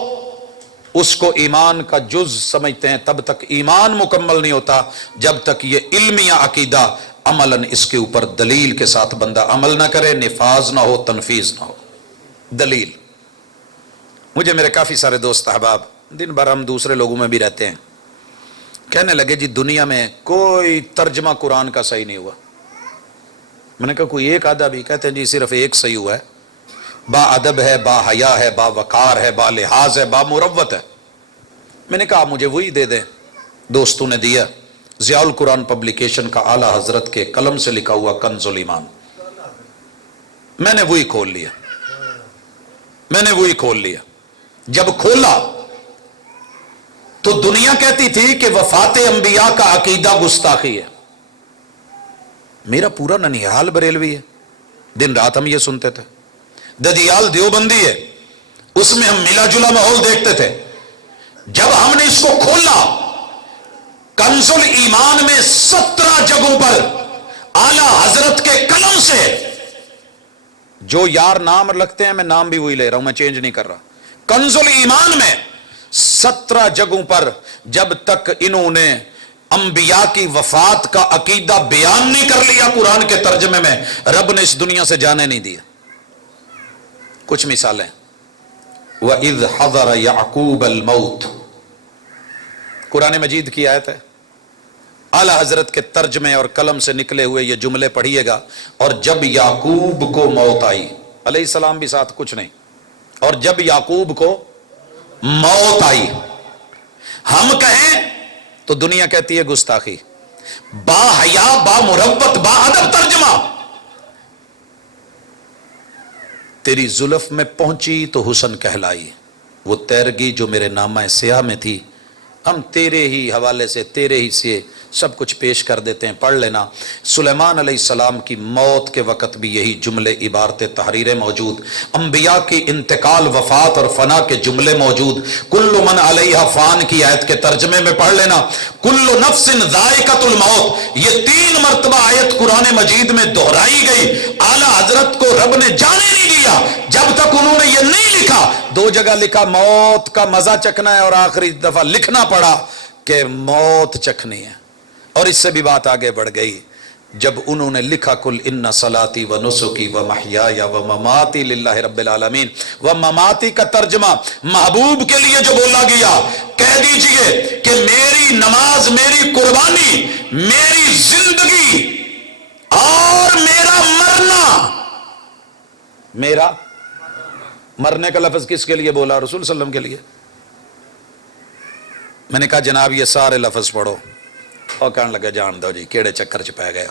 اس کو ایمان کا جز سمجھتے ہیں. تب تک ایمان مکمل نہیں ہوتا جب تک یہ علمیہ عقیدہ عملاً اس کے اوپر دلیل کے ساتھ بندہ عمل نہ کرے، نفاذ نہ ہو، تنفیذ نہ ہو. دلیل، مجھے میرے کافی سارے دوست احباب، دن بھر ہم دوسرے لوگوں میں بھی رہتے ہیں، کہنے لگے جی دنیا میں کوئی ترجمہ قرآن کا صحیح نہیں ہوا. میں نے کہا کوئی ایک آدھا بھی؟ کہتے ہیں جی صرف ایک صحیح ہوا ہے، با ادب ہے، با حیا ہے، با وقار ہے، با لحاظ ہے، با مروت ہے. میں نے کہا مجھے وہی دے دیں. دوستوں نے دیا، ضیاء القرآن پبلیکیشن کا اعلی حضرت کے قلم سے لکھا ہوا کنز الایمان. میں نے وہی کھول لیا. جب کھولا تو دنیا کہتی تھی کہ وفات انبیاء کا عقیدہ گستاخی ہے. میرا پورا ننیال بریلوی ہے، دن رات ہم یہ سنتے تھے. ددیال دیوبندی ہے، اس میں ہم ملا جلا ماحول دیکھتے تھے. جب ہم نے اس کو کھولا، کنز الایمان میں 17 جگہوں پر اعلی حضرت کے قلم سے، جو یار نام لگتے ہیں، میں نام بھی وہی لے رہا ہوں، میں چینج نہیں کر رہا. کنز الایمان میں 17 جگہوں پر جب تک انہوں نے انبیاء کی وفات کا عقیدہ بیان نہیں کر لیا قرآن کے ترجمے میں، رب نے اس دنیا سے جانے نہیں دیا. کچھ مثالیں: وَإِذْ حَضَرَ يَعْقُوبَ الْمَوْتُ، قرآن مجید کی آیت ہے. اعلی حضرت کے ترجمے اور قلم سے نکلے ہوئے یہ جملے پڑھیے گا. اور جب یعقوب کو موت آئی، علیہ السلام بھی ساتھ، کچھ نہیں، اور جب یعقوب کو موت آئی، ہم کہیں تو دنیا کہتی ہے گستاخی. با حیا، با مروت، با ادب ترجمہ. تیری زلف میں پہنچی تو حسن کہلائی، وہ تیرگی جو میرے نامہ سیاہ میں تھی. ہم تیرے ہی حوالے سے، تیرے ہی سے سب کچھ پیش کر دیتے ہیں، پڑھ لینا. سلیمان علیہ السلام کی موت کے وقت بھی یہی جملے، عبارتیں، تحریریں موجود. انبیاء کی انتقال، وفات اور فنا کے جملے موجود. کل من علیہا فان کی آیت کے ترجمے میں پڑھ لینا. کل نفس ذائقۃ الموت، یہ 3 مرتبہ آیت قرآن مجید میں دہرائی گئی. اعلی حضرت کو رب نے جانے نہیں دیا جب تک انہوں نے یہ نہیں لکھا. 2 جگہ لکھا موت کا مزہ چکھنا ہے، اور آخری دفعہ لکھنا پڑا کہ موت چکھنی ہے. اور اس سے بھی بات آگے بڑھ گئی جب انہوں نے لکھا کل ان صلاتی و نسکی و محیای و مماتی للہ رب العالمین. و مماتی کا ترجمہ محبوب کے لیے جو بولا گیا، کہہ دیجئے کہ میری نماز، میری قربانی، میری زندگی اور میرا مرنا. میرا مرنے کا لفظ کس کے لیے بولا؟ رسول صلی اللہ علیہ وسلم کے لیے. میں نے کہا جناب یہ سارے لفظ پڑھو، اور کہنے لگا جان دو جی کیڑے چکر چ پی گئے.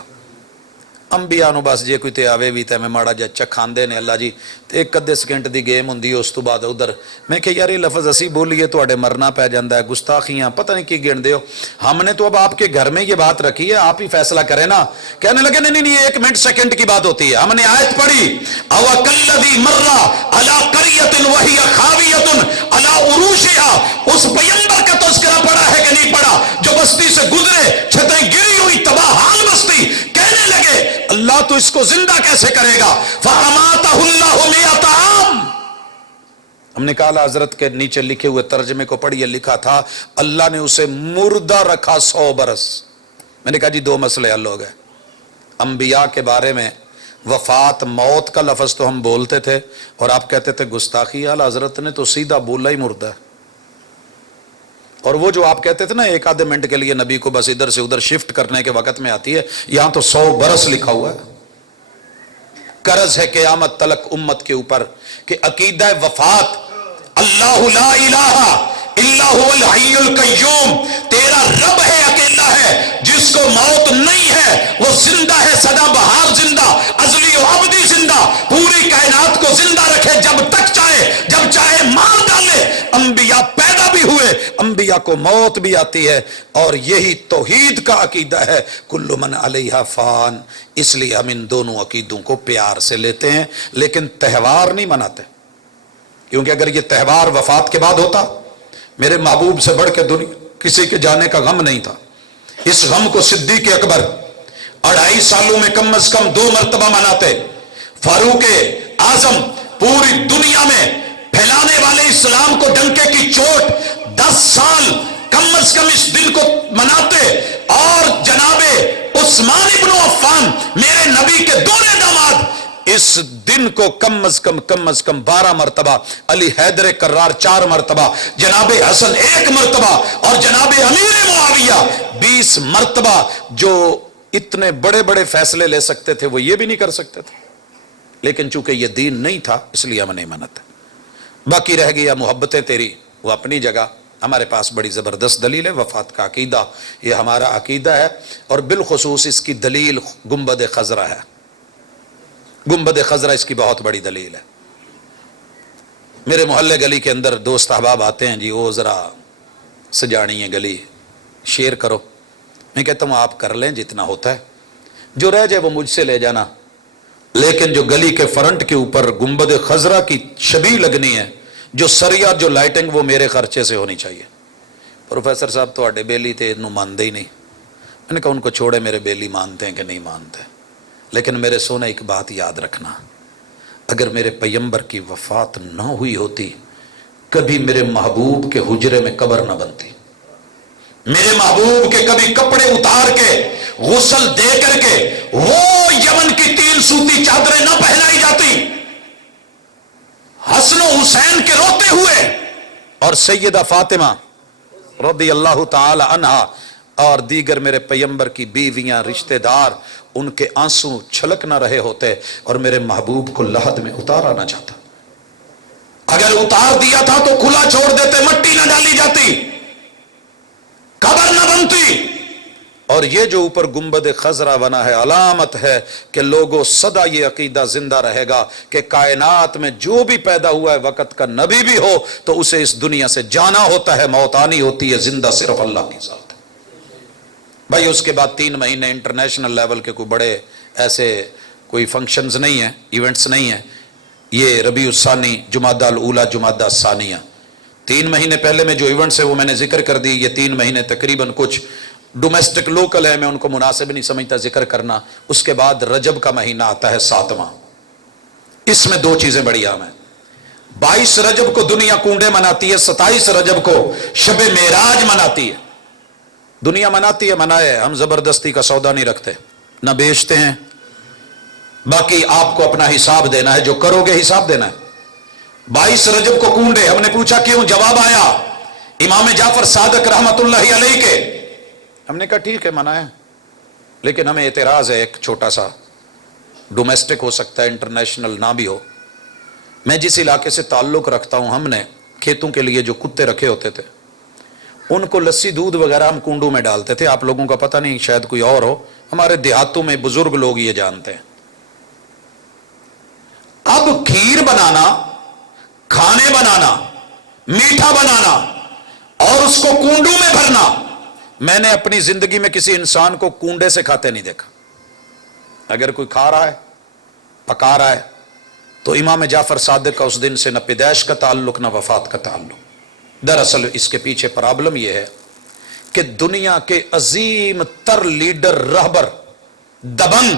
انبیاء نو بس جے کوئی تے آوے بھی تے میں ماڑا جا چکھاندے نے اللہ جی تے 1 سیکنڈ دی گیم ہوندی، اس تو بعد ادھر. میں کہ یار یہ لفظ اسی بولیے تواڈے مرنا پہ جاندا ہے، گستاخیاں پتہ نہیں کی گن دے ہو. ہم نے تو اب آپ کے گھر میں یہ بات رکھی ہے، آپ ہی فیصلہ کریں نا. کہنے لگے نہیں نہیں 1 منٹ سیکنڈ کی بات ہوتی ہے. ہم نے آیت پڑھی او کلذی مر علی قریۃ وہی خاویۃ علی عروشها. اس پیغمبر کا تذکرہ پڑھا ہے کہ نہیں پڑھا جو بستی سے گزرے، چھتیں گری ہوئی، تباہ حال بستی. کہنے لگے اللہ تو اس کو زندہ کیسے کرے گا؟ فَأَمَاتَهُ اللَّهُ مِئَةَ عَامٍ. ہم نے کہا حضرت کے نیچے لکھے ہوئے ترجمے کو پڑھیے، لکھا تھا اللہ نے اسے مردہ رکھا 100 برس. میں نے کہا جی 2 مسئلے حل ہو گئے. انبیاء کے بارے میں وفات، موت کا لفظ تو ہم بولتے تھے اور آپ کہتے تھے گستاخی. اعلی حضرت نے تو سیدھا بولا ہی مردہ ہے. اور وہ جو آپ کہتے تھے نا 1 آدھے منٹ کے لیے نبی کو بس ادھر سے ادھر شفٹ کرنے کے وقت میں آتی ہے، یہاں تو 100 برس لکھا ہوا ہے. قرض ہے قیامت تلک امت کے اوپر کہ عقیدہ وفات، اللہ لا الہ الا هو الحی القیوم، تیرا رب ہے، اکیلا ہے، جس کو موت نہیں ہے، وہ زندہ ہے، سدا بہار زندہ، ازلی و ابدی زندہ، پوری کائنات کو زندہ رکھے جب تک چاہے، جب چاہے مار ڈالے. انبیاء پیدا بھی ہوئے، انبیاء کو موت بھی آتی ہے، اور یہی توحید کا عقیدہ ہے کل من علیہا فان. اس لیے ہم ان دونوں عقیدوں کو پیار سے لیتے ہیں، لیکن تہوار نہیں مناتے. کیونکہ اگر یہ تہوار وفات کے بعد ہوتا، میرے محبوب سے بڑھ کے دنیا کسی کے جانے کا غم نہیں تھا. اس غم کو صدیق اکبر 2.5 سالوں میں کم از کم 2 مرتبہ مناتے. فاروق اعظم پوری دنیا میں پھیلانے والے اسلام کو ڈنکے کی چوٹ 10 سال کم از کم اس دن کو مناتے. اور جناب عثمان ابن عفان میرے نبی کے دونوں داماد اس دن کو کم از کم 12 مرتبہ، علی حیدر کرار 4 مرتبہ، جناب حسن 1 مرتبہ، اور جناب امیر معاویہ 20 مرتبہ. جو اتنے بڑے بڑے فیصلے لے سکتے تھے وہ یہ بھی نہیں کر سکتے تھے، لیکن چونکہ یہ دین نہیں تھا اس لیے ہم نہیں مناتے. باقی رہ گیا محبتیں تیری، وہ اپنی جگہ. ہمارے پاس بڑی زبردست دلیل ہے وفات کا عقیدہ، یہ ہمارا عقیدہ ہے. اور بالخصوص اس کی دلیل گنبد خضرا ہے. گنبد خضرا اس کی بہت بڑی دلیل ہے. میرے محلے گلی کے اندر دوست احباب آتے ہیں جی، وہ ذرا سجانی ہے گلی، شیئر کرو. میں کہتا ہوں آپ کر لیں جتنا ہوتا ہے، جو رہ جائے وہ مجھ سے لے جانا، لیکن جو گلی کے فرنٹ کے اوپر گنبد خضرا کی شبیہ لگنی ہے، جو سریا جو لائٹنگ، وہ میرے خرچے سے ہونی چاہیے. پروفیسر صاحب تو آڈے بیلی تھے، انہوں مانتے ہی نہیں. میں نے کہا ان کو چھوڑے، میرے بیلی مانتے ہیں کہ نہیں مانتے، لیکن میرے سونے ایک بات یاد رکھنا، اگر میرے پیغمبر کی وفات نہ ہوئی ہوتی کبھی میرے محبوب کے حجرے میں قبر نہ بنتی، میرے محبوب کے کبھی کپڑے اتار کے غسل دے کر کے وہ یمن کی 3 سوتی چادریں نہ پہنائی جاتی، حسن و حسین کے روتے ہوئے اور سیدہ فاطمہ رضی اللہ تعالی عنہا اور دیگر میرے پیغمبر کی بیویاں، رشتہ دار، ان کے آنسو چھلک نہ رہے ہوتے اور میرے محبوب کو لحد میں اتارا نہ جاتا. اگر اتار دیا تھا تو کھلا چھوڑ دیتے، مٹی نہ ڈالی جاتی، قبر نہ بنتی. اور یہ جو اوپر گنبد خضرا بنا ہے، علامت ہے کہ لوگوں سدا یہ عقیدہ زندہ رہے گا کہ کائنات میں جو بھی پیدا ہوا ہے وقت کا نبی بھی ہو تو اسے اس دنیا سے جانا ہوتا ہے، موت آنی ہوتی ہے، زندہ صرف اللہ کی ذات ہے. بھائی اس کے بعد 3 مہینے انٹرنیشنل لیول کے کوئی بڑے ایسے کوئی فنکشنز نہیں ہیں، ایونٹس نہیں ہیں. یہ ربیع الثانی، جمادی الاولیٰ، جمادی الثانیہ، 3 مہینے پہلے میں جو ایونٹس ہیں وہ میں نے ذکر کر دی. یہ 3 مہینے تقریباً کچھ ڈومیسٹک لوکل ہے، میں ان کو مناسب نہیں سمجھتا ذکر کرنا. اس کے بعد رجب کا مہینہ آتا ہے 7واں. اس میں 2 چیزیں بڑی عام ہیں. 22 رجب کو دنیا کنڈے مناتی ہے، 27 رجب کو شب معراج مناتی ہے. دنیا مناتی ہے، منائے، ہم زبردستی کا سودا نہیں رکھتے، نہ بیچتے ہیں. باقی آپ کو اپنا حساب دینا ہے، جو کرو گے حساب دینا ہے. 22 رجب کو کنڈے، ہم نے پوچھا کیوں؟ جواب آیا امام جعفر صادق رحمت اللہ علیہ کے. ہم نے کہا ٹھیک ہے منائیں، لیکن ہمیں اعتراض ہے ایک چھوٹا سا. ڈومیسٹک ہو سکتا ہے، انٹرنیشنل نہ بھی ہو. میں جس علاقے سے تعلق رکھتا ہوں، ہم نے کھیتوں کے لیے جو کتے رکھے ہوتے تھے ان کو لسی دودھ وغیرہ ہم کنڈوں میں ڈالتے تھے. آپ لوگوں کا پتہ نہیں، شاید کوئی اور ہو، ہمارے دیہاتوں میں بزرگ لوگ یہ جانتے ہیں. اب کھیر بنانا، کھانے بنانا، میٹھا بنانا اور اس کو کنڈوں میں بھرنا، میں نے اپنی زندگی میں کسی انسان کو کنڈے سے کھاتے نہیں دیکھا. اگر کوئی کھا رہا ہے، پکا رہا ہے، تو امام جعفر صادق کا اس دن سے نہ پیدائش کا تعلق نہ وفات کا تعلق. دراصل اس کے پیچھے پرابلم یہ ہے کہ دنیا کے عظیم تر لیڈر، رہبر، دبنگ،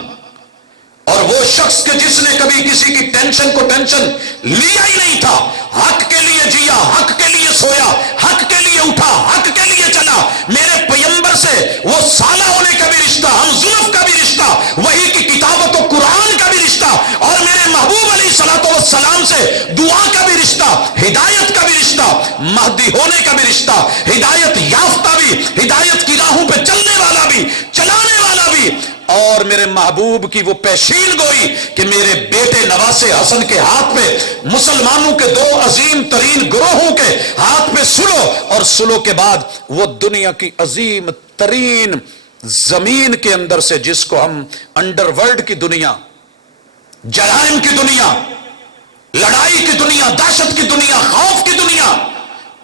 اور وہ شخص کہ جس نے کبھی کسی کی ٹینشن کو ٹینشن لیا ہی نہیں تھا، حق کے لیے جیا، حق کے لیے سویا، حق کے لیے اٹھا، حق کے لیے چلا. میرے پیغمبر سے وہ سالہ ہونے کا بھی رشتہ، ہم زلف کا بھی رشتہ، وحی کی کتابت و قرآن کا بھی رشتہ، اور میرے محبوب علیہ الصلوۃ والسلام سے دعا کا بھی رشتہ، ہدایت کا بھی رشتہ، مہدی ہونے کا بھی رشتہ، ہدایت یافتہ بھی، ہدایت کی راہوں پہ چلنے والا بھی، چلانے والا بھی، اور میرے محبوب کی وہ پیشین گوئی کہ میرے بیٹے نواسے حسن کے ہاتھ میں، مسلمانوں کے 2 عظیم ترین گروہوں کے ہاتھ میں سلو، اور سلو کے بعد وہ دنیا کی عظیم ترین زمین کے اندر سے، جس کو ہم انڈر ورلڈ کی دنیا، جرائم کی دنیا، لڑائی کی دنیا، دہشت کی دنیا، خوف کی دنیا،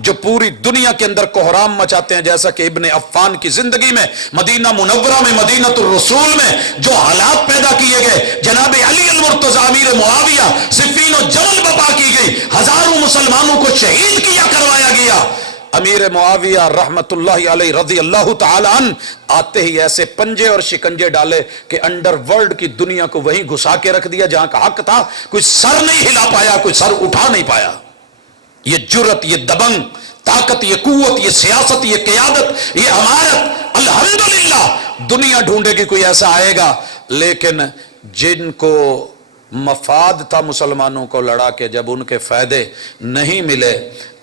جو پوری دنیا کے اندر کوہرام مچاتے ہیں، جیسا کہ ابن عفان کی زندگی میں، مدینہ منورہ میں، مدینۃ الرسول میں جو حالات پیدا کیے گئے، جناب علی المرتضیٰ امیر معاویہ، صفین و جمل بپا کی گئی، ہزاروں مسلمانوں کو شہید کیا کروایا گیا. امیر معاویہ رحمت اللہ علیہ رضی اللہ تعالی عنہ آتے ہی ایسے پنجے اور شکنجے ڈالے کہ انڈر ورلڈ کی دنیا کو وہیں گھسا کے رکھ دیا جہاں کا حق تھا. کوئی سر نہیں ہلا پایا، کوئی سر اٹھا نہیں پایا. یہ جرت، یہ دبنگ طاقت، یہ قوت، یہ سیاست، یہ قیادت، یہ امارت، الحمدللہ دنیا ڈھونڈے گی کوئی ایسا آئے گا. لیکن جن کو مفاد تھا مسلمانوں کو لڑا کے، جب ان کے فائدے نہیں ملے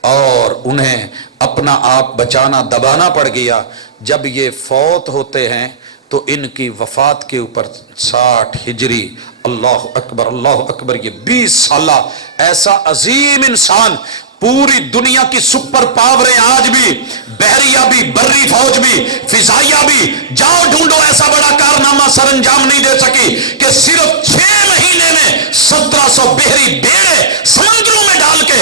اور انہیں اپنا آپ بچانا، دبانا پڑ گیا، جب یہ فوت ہوتے ہیں تو ان کی وفات کے اوپر 60 ہجری، اللہ اکبر اللہ اکبر، یہ 20 سالہ ایسا عظیم انسان، پوری دنیا کی سپر پاوریں آج بھی، بحریہ بھی، بری فوج بھی، فضائیہ بھی، جاؤ ڈھونڈو، ایسا بڑا کارنامہ سر انجام نہیں دے سکی کہ صرف 6 مہینے میں 1700 بحری بیڑے سمندروں میں ڈال کے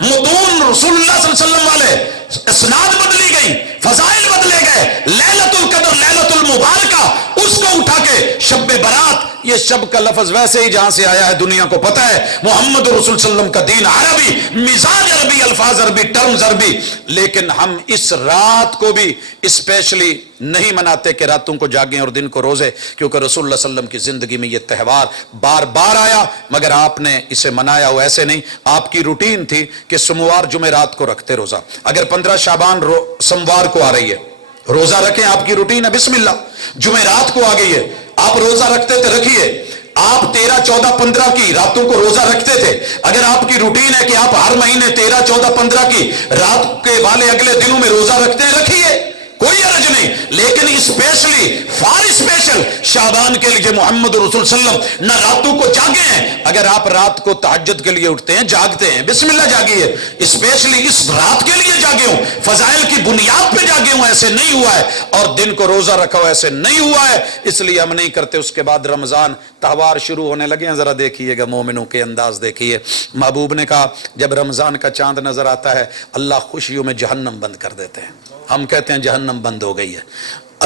متون رسول اللہ صلی اللہ علیہ وسلم والے، اسناد بدلی گئی، فضائل بدلے گئے، لیلۃ القدر لیلۃ المبارکہ اس کو اٹھا کے شب برات، یہ شب کا لفظ ویسے ہی جہاں سے آیا ہے دنیا کو پتہ ہے، محمد رسول صلی اللہ علیہ وسلم کا دین عربی، مزاج عربی، الفاظ عربی، ٹرمز عربی، لیکن ہم اس رات کو بھی اسپیشلی نہیں مناتے کہ راتوں کو جاگیں اور دن کو روزے، کیونکہ رسول اللہ صلی اللہ علیہ وسلم کی زندگی میں یہ تہوار بار بار آیا، مگر آپ نے اسے منایا ہو ایسے نہیں۔ آپ کی روٹین تھی کہ سوموار جمعرات کو رکھتے روزہ، اگر 15 شعبان سوموار کو آ رہی ہے روزہ رکھیں، آپ کی روٹین ہے بسم اللہ، جمعرات کو آ گئی ہے آپ روزہ رکھتے تھے رکھیے، آپ 13 14 15 کی راتوں کو روزہ رکھتے تھے، اگر آپ کی روٹین ہے کہ آپ ہر مہینے 13 14 15 کی رات کے والے اگلے دنوں میں روزہ رکھتے ہیں رکھیے، کوئی عرض نہیں، لیکن اسپیشلی اسپیشل شعبان کے لیے محمد رسول صلی اللہ علیہ وسلم نہ راتوں کو جاگے ہیں، اگر آپ رات کو تہجد کے لیے اٹھتے ہیں جاگتے ہیں بسم اللہ جاگیے، اسپیشلی اس رات کے لیے جاگے ہوں، فضائل کی بنیاد پہ جاگے ہوں، ایسے نہیں ہوا ہے، اور دن کو روزہ رکھا ہو ایسے نہیں ہوا ہے، اس لیے ہم نہیں کرتے۔ اس کے بعد رمضان تہوار شروع ہونے لگے ہیں، ذرا دیکھیے گا مومنوں کے انداز دیکھیے، محبوب نے کہا جب رمضان کا چاند نظر آتا ہے اللہ خوشیوں میں جہنم بند کر دیتے ہیں، ہم کہتے ہیں جہنم بند ہو گئی ہے،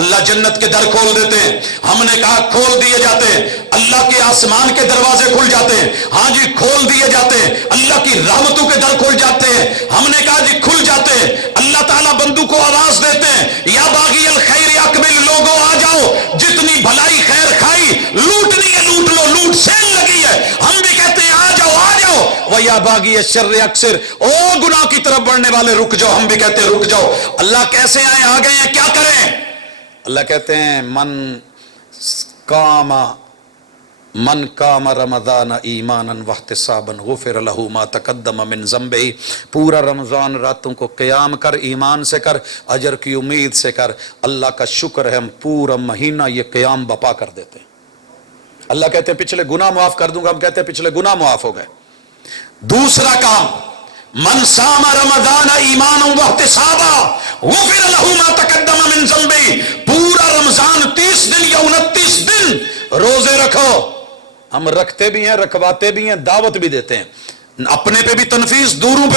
اللہ جنت کے در کھول دیتے ہیں، ہم نے کہا کھول دیے جاتے ہیں، اللہ کے آسمان کے دروازے کھل جاتے ہیں، ہاں جی کھول دیے جاتے ہیں، اللہ کی رحمتوں کے در کھل جاتے ہیں، ہم نے کہا جی کھل جاتے ہیں، اللہ تعالیٰ بندوں کو آواز دیتے ہیں یا باغی الخیر اقبل، لوگوں آ جاؤ، جتنی بھلائی خیر کھائی لوٹنی ہے لوٹ لو، لوٹ سیل لگی ہے، ہم بھی کہتے ہیں آ جاؤ آ جاؤ، وَيَا بَاغِيَ الشَّرِّ اَقْصِرْ، او گناہ کی طرف بڑھنے والے رک جاؤ، ہم بھی کہتے ہیں رک جاؤ، اللہ کیسے آئے آ گئے ہیں کیا کریں؟ اللہ کہتے ہیں من کام رمضان ایمانا واحتسابا غفر له ما تقدم من ذنبه، پورا رمضان راتوں کو قیام کر، ایمان سے کر، اجر کی امید سے کر، اللہ کا شکر ہے ہم پورا مہینہ یہ قیام بپا کر دیتے ہیں، اللہ کہتے ہیں پچھلے گناہ معاف کر دوں گا، ہم کہتے ہیں پچھلے گناہ معاف ہو گئے۔ دوسرا کام من سام رمضان ایمانا واحتسابا غفر له ما تقدم من ذنبه، پورا رمضان 30 دن یا 29 دن روزے رکھو، ہم رکھتے بھی ہیں رکھواتے بھی ہیں دعوت بھی دیتے ہیں، اپنے پہ بھی تنفیس دوسروں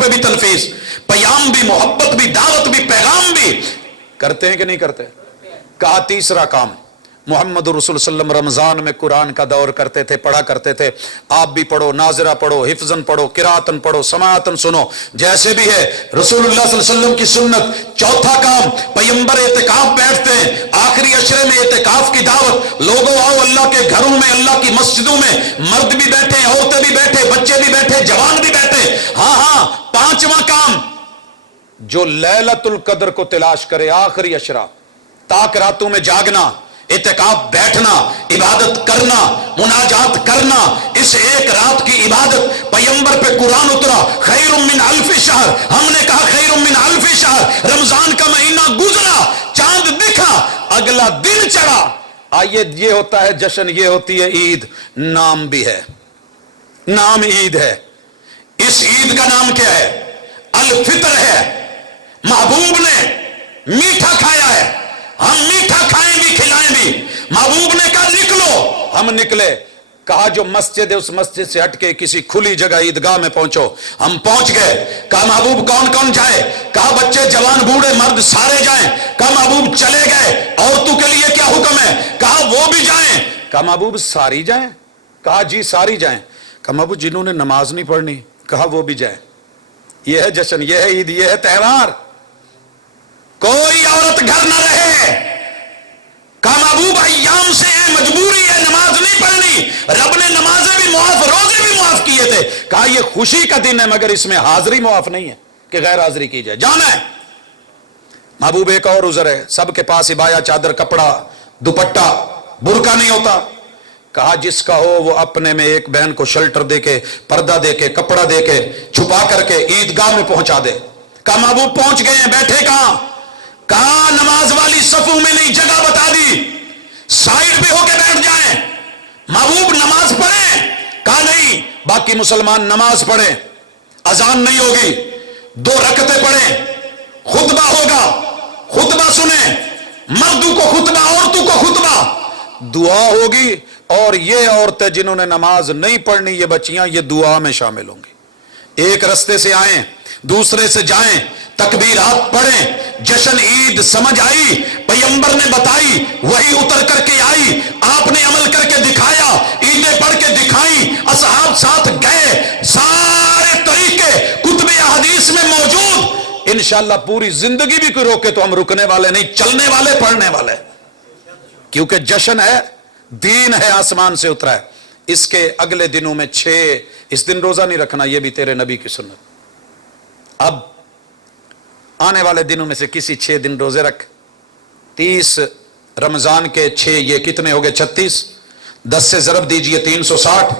پہ بھی تنفیس، پیام بھی محبت بھی دعوت بھی پیغام بھی کرتے ہیں کہ نہیں کرتے؟ کہا تیسرا کام محمد رسول صلی اللہ علیہ وسلم رمضان میں قرآن کا دور کرتے تھے، پڑھا کرتے تھے، آپ بھی پڑھو، ناظرہ پڑھو، حفظاً پڑھو، قراتاً پڑھو، سماعتاً سنو، جیسے بھی ہے رسول اللہ صلی اللہ علیہ وسلم کی سنت۔ چوتھا کام پیغمبر اعتکاف بیٹھتے ہیں، آخری عشرے میں اعتکاف کی دعوت، لوگوں آؤ اللہ کے گھروں میں، اللہ کی مسجدوں میں، مرد بھی بیٹھے، عورتیں بھی بیٹھے، بچے بھی بیٹھے، جوان بھی بیٹھے۔ ہاں پانچواں کام جو لیلۃ القدر کو تلاش کرے، آخری عشرہ تاک راتوں میں جاگنا، اعتکاف بیٹھنا، عبادت کرنا، مناجات کرنا، اس ایک رات کی عبادت، پیغمبر پہ قرآن اترا، خیر من الف شہر، ہم نے کہا خیر من الف شہر، رمضان کا مہینہ گزرا، چاند دکھا، اگلا دن چڑھا، آئیے یہ ہوتا ہے جشن، یہ ہوتی ہے عید، نام بھی ہے، نام عید ہے، اس عید کا نام کیا ہے؟ الفطر ہے، محبوب نے میٹھا کھایا ہے، ہم میٹھا کھائیں بھی کھلائیں بھی، محبوب نے کہا نکلو، ہم نکلے، کہا جو مسجد ہے اس مسجد سے ہٹ کے کسی کھلی جگہ عیدگاہ میں پہنچو، ہم پہنچ گئے، کہا محبوب کون کون جائے؟ کہا بچے جوان بوڑھے مرد سارے جائیں، کہا محبوب چلے گئے، عورتوں کے لیے کیا حکم ہے؟ کہا وہ بھی جائیں، کہا محبوب ساری جائیں؟ کہا جی ساری جائیں، کہا محبوب جنہوں نے نماز نہیں پڑھنی؟ کہا وہ بھی جائیں، یہ ہے جشن، یہ ہے عید، یہ ہے تہوار، کوئی عورت گھر نہ رہے، کہا محبوب ایام سے ہے، مجبوری ہے، نماز نہیں پڑھنی، رب نے نمازیں بھی معاف، روزے بھی معاف کیے تھے، کہا یہ خوشی کا دن ہے مگر اس میں حاضری معاف نہیں ہے کہ غیر حاضری کی جائے، جانا ہے۔ محبوب ایک اور عذر ہے، سب کے پاس عبایا، چادر، کپڑا، دوپٹہ، برقع نہیں ہوتا، کہا جس کا ہو وہ اپنے میں ایک بہن کو شلٹر دے کے، پردہ دے کے، کپڑا دے کے، چھپا کر کے عیدگاہ میں پہنچا دے۔ کہا محبوب پہنچ گئے ہیں، بیٹھے کہاں؟ کہا نماز والی صفوں میں نہیں، جگہ بتا دی، سائیڈ پہ ہو کے بیٹھ جائیں۔ محبوب نماز پڑھیں؟ کہا نہیں، باقی مسلمان نماز پڑھیں، اذان نہیں ہوگی، 2 رکعتیں پڑھیں، خطبہ ہوگا، خطبہ سنیں، مردوں کو خطبہ، عورتوں کو خطبہ، دعا ہوگی، اور یہ عورتیں جنہوں نے نماز نہیں پڑھنی، یہ بچیاں، یہ دعا میں شامل ہوں گی، ایک رستے سے آئیں دوسرے سے جائیں، تکبیرات پڑھیں، جشن عید سمجھ آئی، پیغمبر نے بتائی، وہی اتر کر کے آئی، آپ نے عمل کر کے دکھایا، عیدیں پڑھ کے دکھائیں، اصحاب ساتھ گئے، سارے طریقے کتب احادیث میں موجود، انشاءاللہ پوری زندگی بھی کوئی روکے تو ہم رکنے والے نہیں، چلنے والے، پڑھنے والے، کیونکہ جشن ہے، دین ہے، آسمان سے اترا ہے۔ اس کے اگلے دنوں میں 6 اس دن روزہ نہیں رکھنا، یہ بھی تیرے نبی کی سنت۔ اب آنے والے دنوں میں سے کسی 6 دن روزے رکھ، 30 رمضان کے 6 یہ کتنے ہو گئے؟ 36، 10 سے ضرب دیجئے 360،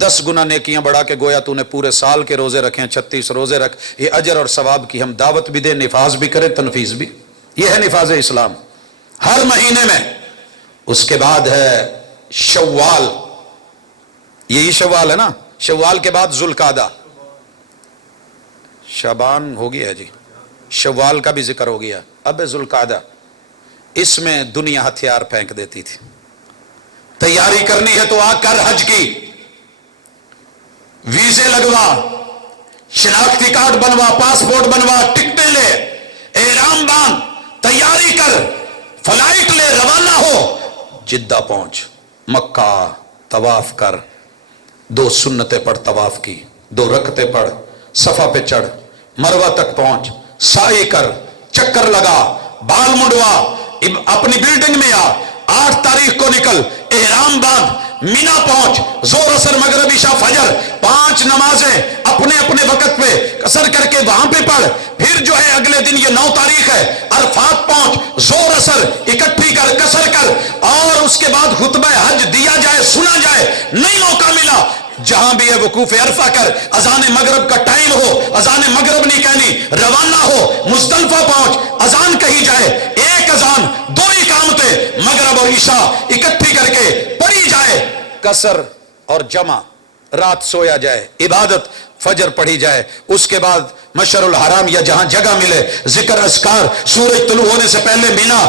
10 گنا نیکیاں بڑھا کے گویا تو نے پورے سال کے روزے رکھے ہیں، 36 روزے رکھ، یہ اجر اور ثواب کی ہم دعوت بھی دیں، نفاذ بھی کریں، تنفیذ بھی، یہ ہے نفاذ اسلام ہر مہینے میں۔ اس کے بعد ہے شوال، یہی شوال ہے نا، شوال کے بعد ذوالقعدہ، شعبان ہو گیا ہے جی، شوال کا بھی ذکر ہو گیا، اب ذوالقعدہ، اس میں دنیا ہتھیار پھینک دیتی تھی، تیاری کرنی ہے تو آ کر حج کی، ویزے لگوا، شناختی کارڈ بنوا، پاسپورٹ بنوا، ٹکٹیں لے، احرام باندھ، تیاری کر، فلائٹ لے، روانہ ہو، جدہ پہنچ، مکہ طواف کر، 2 سنتیں پڑھ طواف کی، 2 رکعتیں پڑھ، صفا پہ چڑھ، مروہ تک پہنچ، سعی کر، چکر لگا، بال منڈوا، اپنی بلڈنگ میں آ، 8 تاریخ کو نکل، احرام باندھ، مینا پہنچ، ظہر اثر مغرب عشاء فجر 5 نمازیں اپنے اپنے وقت پہ قصر کر کے وہاں پہ پڑھ، پھر جو ہے اگلے دن یہ 9 تاریخ ہے، عرفات پہنچ، ظہر اثر اکٹھی کر، قصر کر، اور اس کے بعد خطبہ حج دیا جائے، سنا جائے، نہیں موقع ملا، جہاں بھی ہے وقوف عرفہ کر، اذان مغرب کا ٹائم ہو، اذان مغرب نہیں کہنی، روانہ ہو، مزدلفہ پہنچ، اذان کہی جائے، 1 اذان 2 اقامتیں مغرب اور عشاء اکٹھی کر کے پڑھی جائے، قصر اور جمع، رات سویا جائے، عبادت فجر پڑھی جائے، اس کے بعد مشعر الحرام یا جہاں جگہ ملے، ذکر اذکار، سورج طلوع ہونے سے پہلے مینا،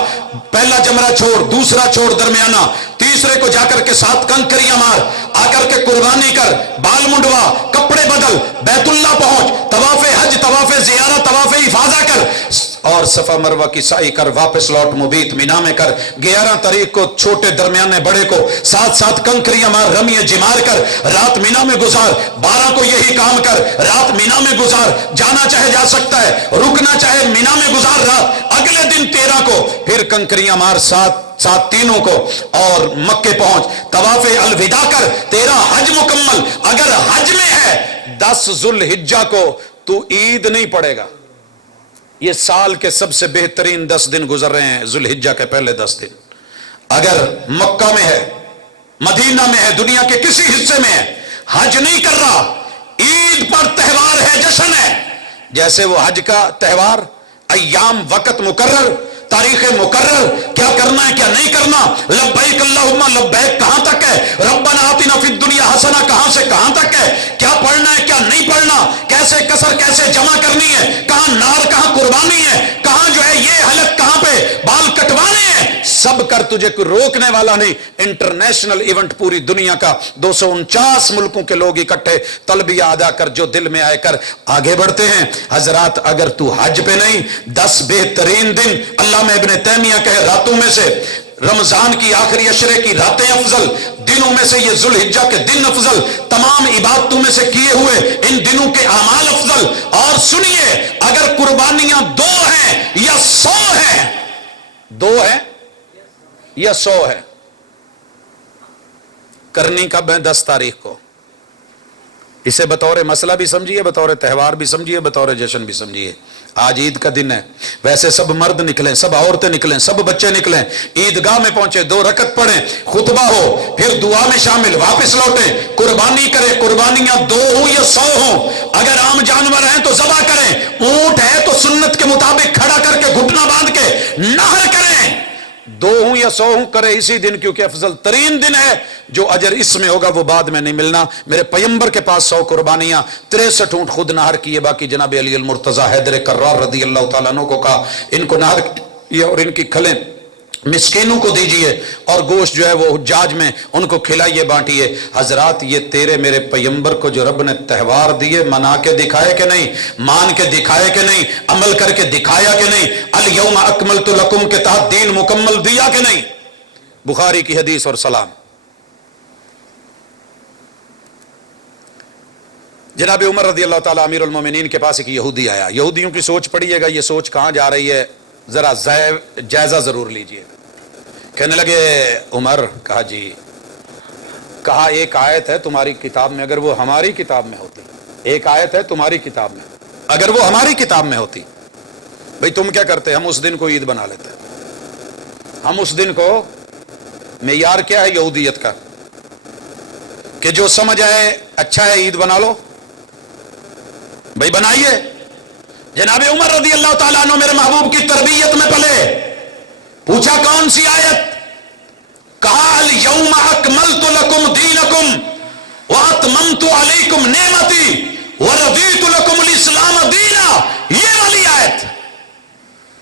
پہلا جمرہ چھوڑ، دوسرا چھوڑ درمیانہ، تیسرے کو جا کر کے 7 کنکریاں مار، آ کر کے قربانی کر، بال منڈوا، کپڑے بدل، بیت اللہ پہنچ، طواف حج، طواف زیارت، طواف افاضہ کر، اور صفا مروہ کی سعی کر، واپس لوٹ، مبیت مینا میں کر، 11 تاریخ کو چھوٹے درمیانے بڑے کو 7 کنکریاں مار، رمی جمار کر، رات مینا میں گزار، 12 کو یہی کام کر، رات مینا میں گزار، جانا چاہے جا سکتا ہے، رکنا چاہے مینا میں گزار رات، اگلے دن 13 کو پھر کنکریاں مار، 7 تینوں کو، اور مکے پہنچ، طواف الوداع کر، 13 حج مکمل۔ اگر حج میں ہے 10 ذوالحجہ کو تو عید نہیں پڑے گا، یہ سال کے سب سے بہترین 10 دن گزر رہے ہیں، ذوالحجہ کے پہلے 10 دن۔ اگر مکہ میں ہے، مدینہ میں ہے، دنیا کے کسی حصے میں ہے، حج نہیں کر رہا، عید پر تہوار ہے، جشن ہے، جیسے وہ حج کا تہوار، ایام، وقت مقرر، تاریخ مقرر، کیا کرنا ہے کیا نہیں کرنا، لبیک اللہم لبیک کہاں تک ہے، ربنا آتنا فی الدنیا حسنہ کہاں سے کہاں تک ہے، کیا پڑھنا ہے کیا نہیں پڑھنا، کیسے قصر کیسے جمع کرنی ہے، کہاں نار کہاں قربانی ہے، کہاں جو ہے یہ حلق کہاں پہ بال کٹوانے ہیں، سب کر، تجھے کوئی روکنے والا نہیں۔ انٹرنیشنل ایونٹ پوری دنیا کا، 249 ملکوں کے لوگ اکٹھے، تلبیہ ادا کر، جو دل میں آئے کر، آگے بڑھتے ہیں۔ حضرات اگر تو حج پہ نہیں، 10 بہترین دن، علامہ ابن تیمیہ کہے راتوں میں سے رمضان کی آخری عشرے کی راتیں افضل، دنوں میں سے یہ ذوالحجہ کے دن افضل، تمام عبادتوں میں سے کیے ہوئے ان دنوں کے اعمال افضل۔ اور سنیے، اگر قربانیاں 2 ہیں یا 100 ہیں، 2 ہیں یا 100 ہے، کرنی کب ہے؟ 10 تاریخ کو۔ اسے بطور مسئلہ بھی سمجھیے، بطور تہوار بھی سمجھیے، بطور جشن بھی سمجھیے۔ آج عید کا دن ہے، ویسے سب مرد نکلیں، سب عورتیں نکلیں، سب بچے نکلیں، عیدگاہ میں پہنچے، 2 رکعت پڑھیں، خطبہ ہو، پھر دعا میں شامل، واپس لوٹیں، قربانی کریں، قربانیاں 2 ہوں یا 100 ہوں، اگر عام جانور ہیں تو ذبح کریں، اونٹ ہے تو سنت کے مطابق کھڑا کر کے گھٹنا باندھ کے نہر کریں، 2 ہوں یا 100 ہوں، کرے اسی دن، کیونکہ افضل ترین دن ہے۔ جو اجر اس میں ہوگا وہ بعد میں نہیں ملنا۔ میرے پیغمبر کے پاس 100 قربانیاں، 63 اونٹ خود نہر کیے، باقی جناب علی المرتضیٰ حیدر کرار رضی اللہ تعالیٰ عنہ کو کہا ان کو نہر کیا، اور ان کی کھلیں مسکینوں کو دیجئے اور گوشت جو ہے وہ حجاج میں ان کو کھلائیے بانٹیے۔ حضرات یہ تیرے میرے پیغمبر کو جو رب نے تہوار دیے منا کے دکھائے کہ نہیں، مان کے دکھائے کہ نہیں، عمل کر کے دکھایا کہ نہیں؟ الیوم اکملت لکم کے تحت دین مکمل دیا کہ نہیں؟ بخاری کی حدیث اور سلام۔ جناب عمر رضی اللہ تعالیٰ امیر المومنین کے پاس ایک یہودی آیا۔ یہودیوں کی سوچ پڑھیے گا، یہ سوچ کہاں جا رہی ہے ذرا جائزہ ضرور لیجئے۔ کہنے لگے عمر، کہا جی، کہا ایک آیت ہے تمہاری کتاب میں، اگر وہ ہماری کتاب میں ہوتی، ایک آیت ہے تمہاری کتاب میں، اگر وہ ہماری کتاب میں ہوتی۔ بھئی تم کیا کرتے؟ ہم اس دن کو عید بنا لیتے، ہم اس دن کو، معیار کیا ہے یہودیت کا کہ جو سمجھ آئے اچھا ہے عید بنا لو، بھئی بنائیے۔ جناب عمر رضی اللہ تعالیٰ عنہ میرے محبوب کی تربیت میں پلے، پوچھا کون سی آیت؟ کہا الیوم اکملت لکم دینکم واتممت علیکم نعمتی ورضیت لکم الاسلام دینا، یہ والی آیت۔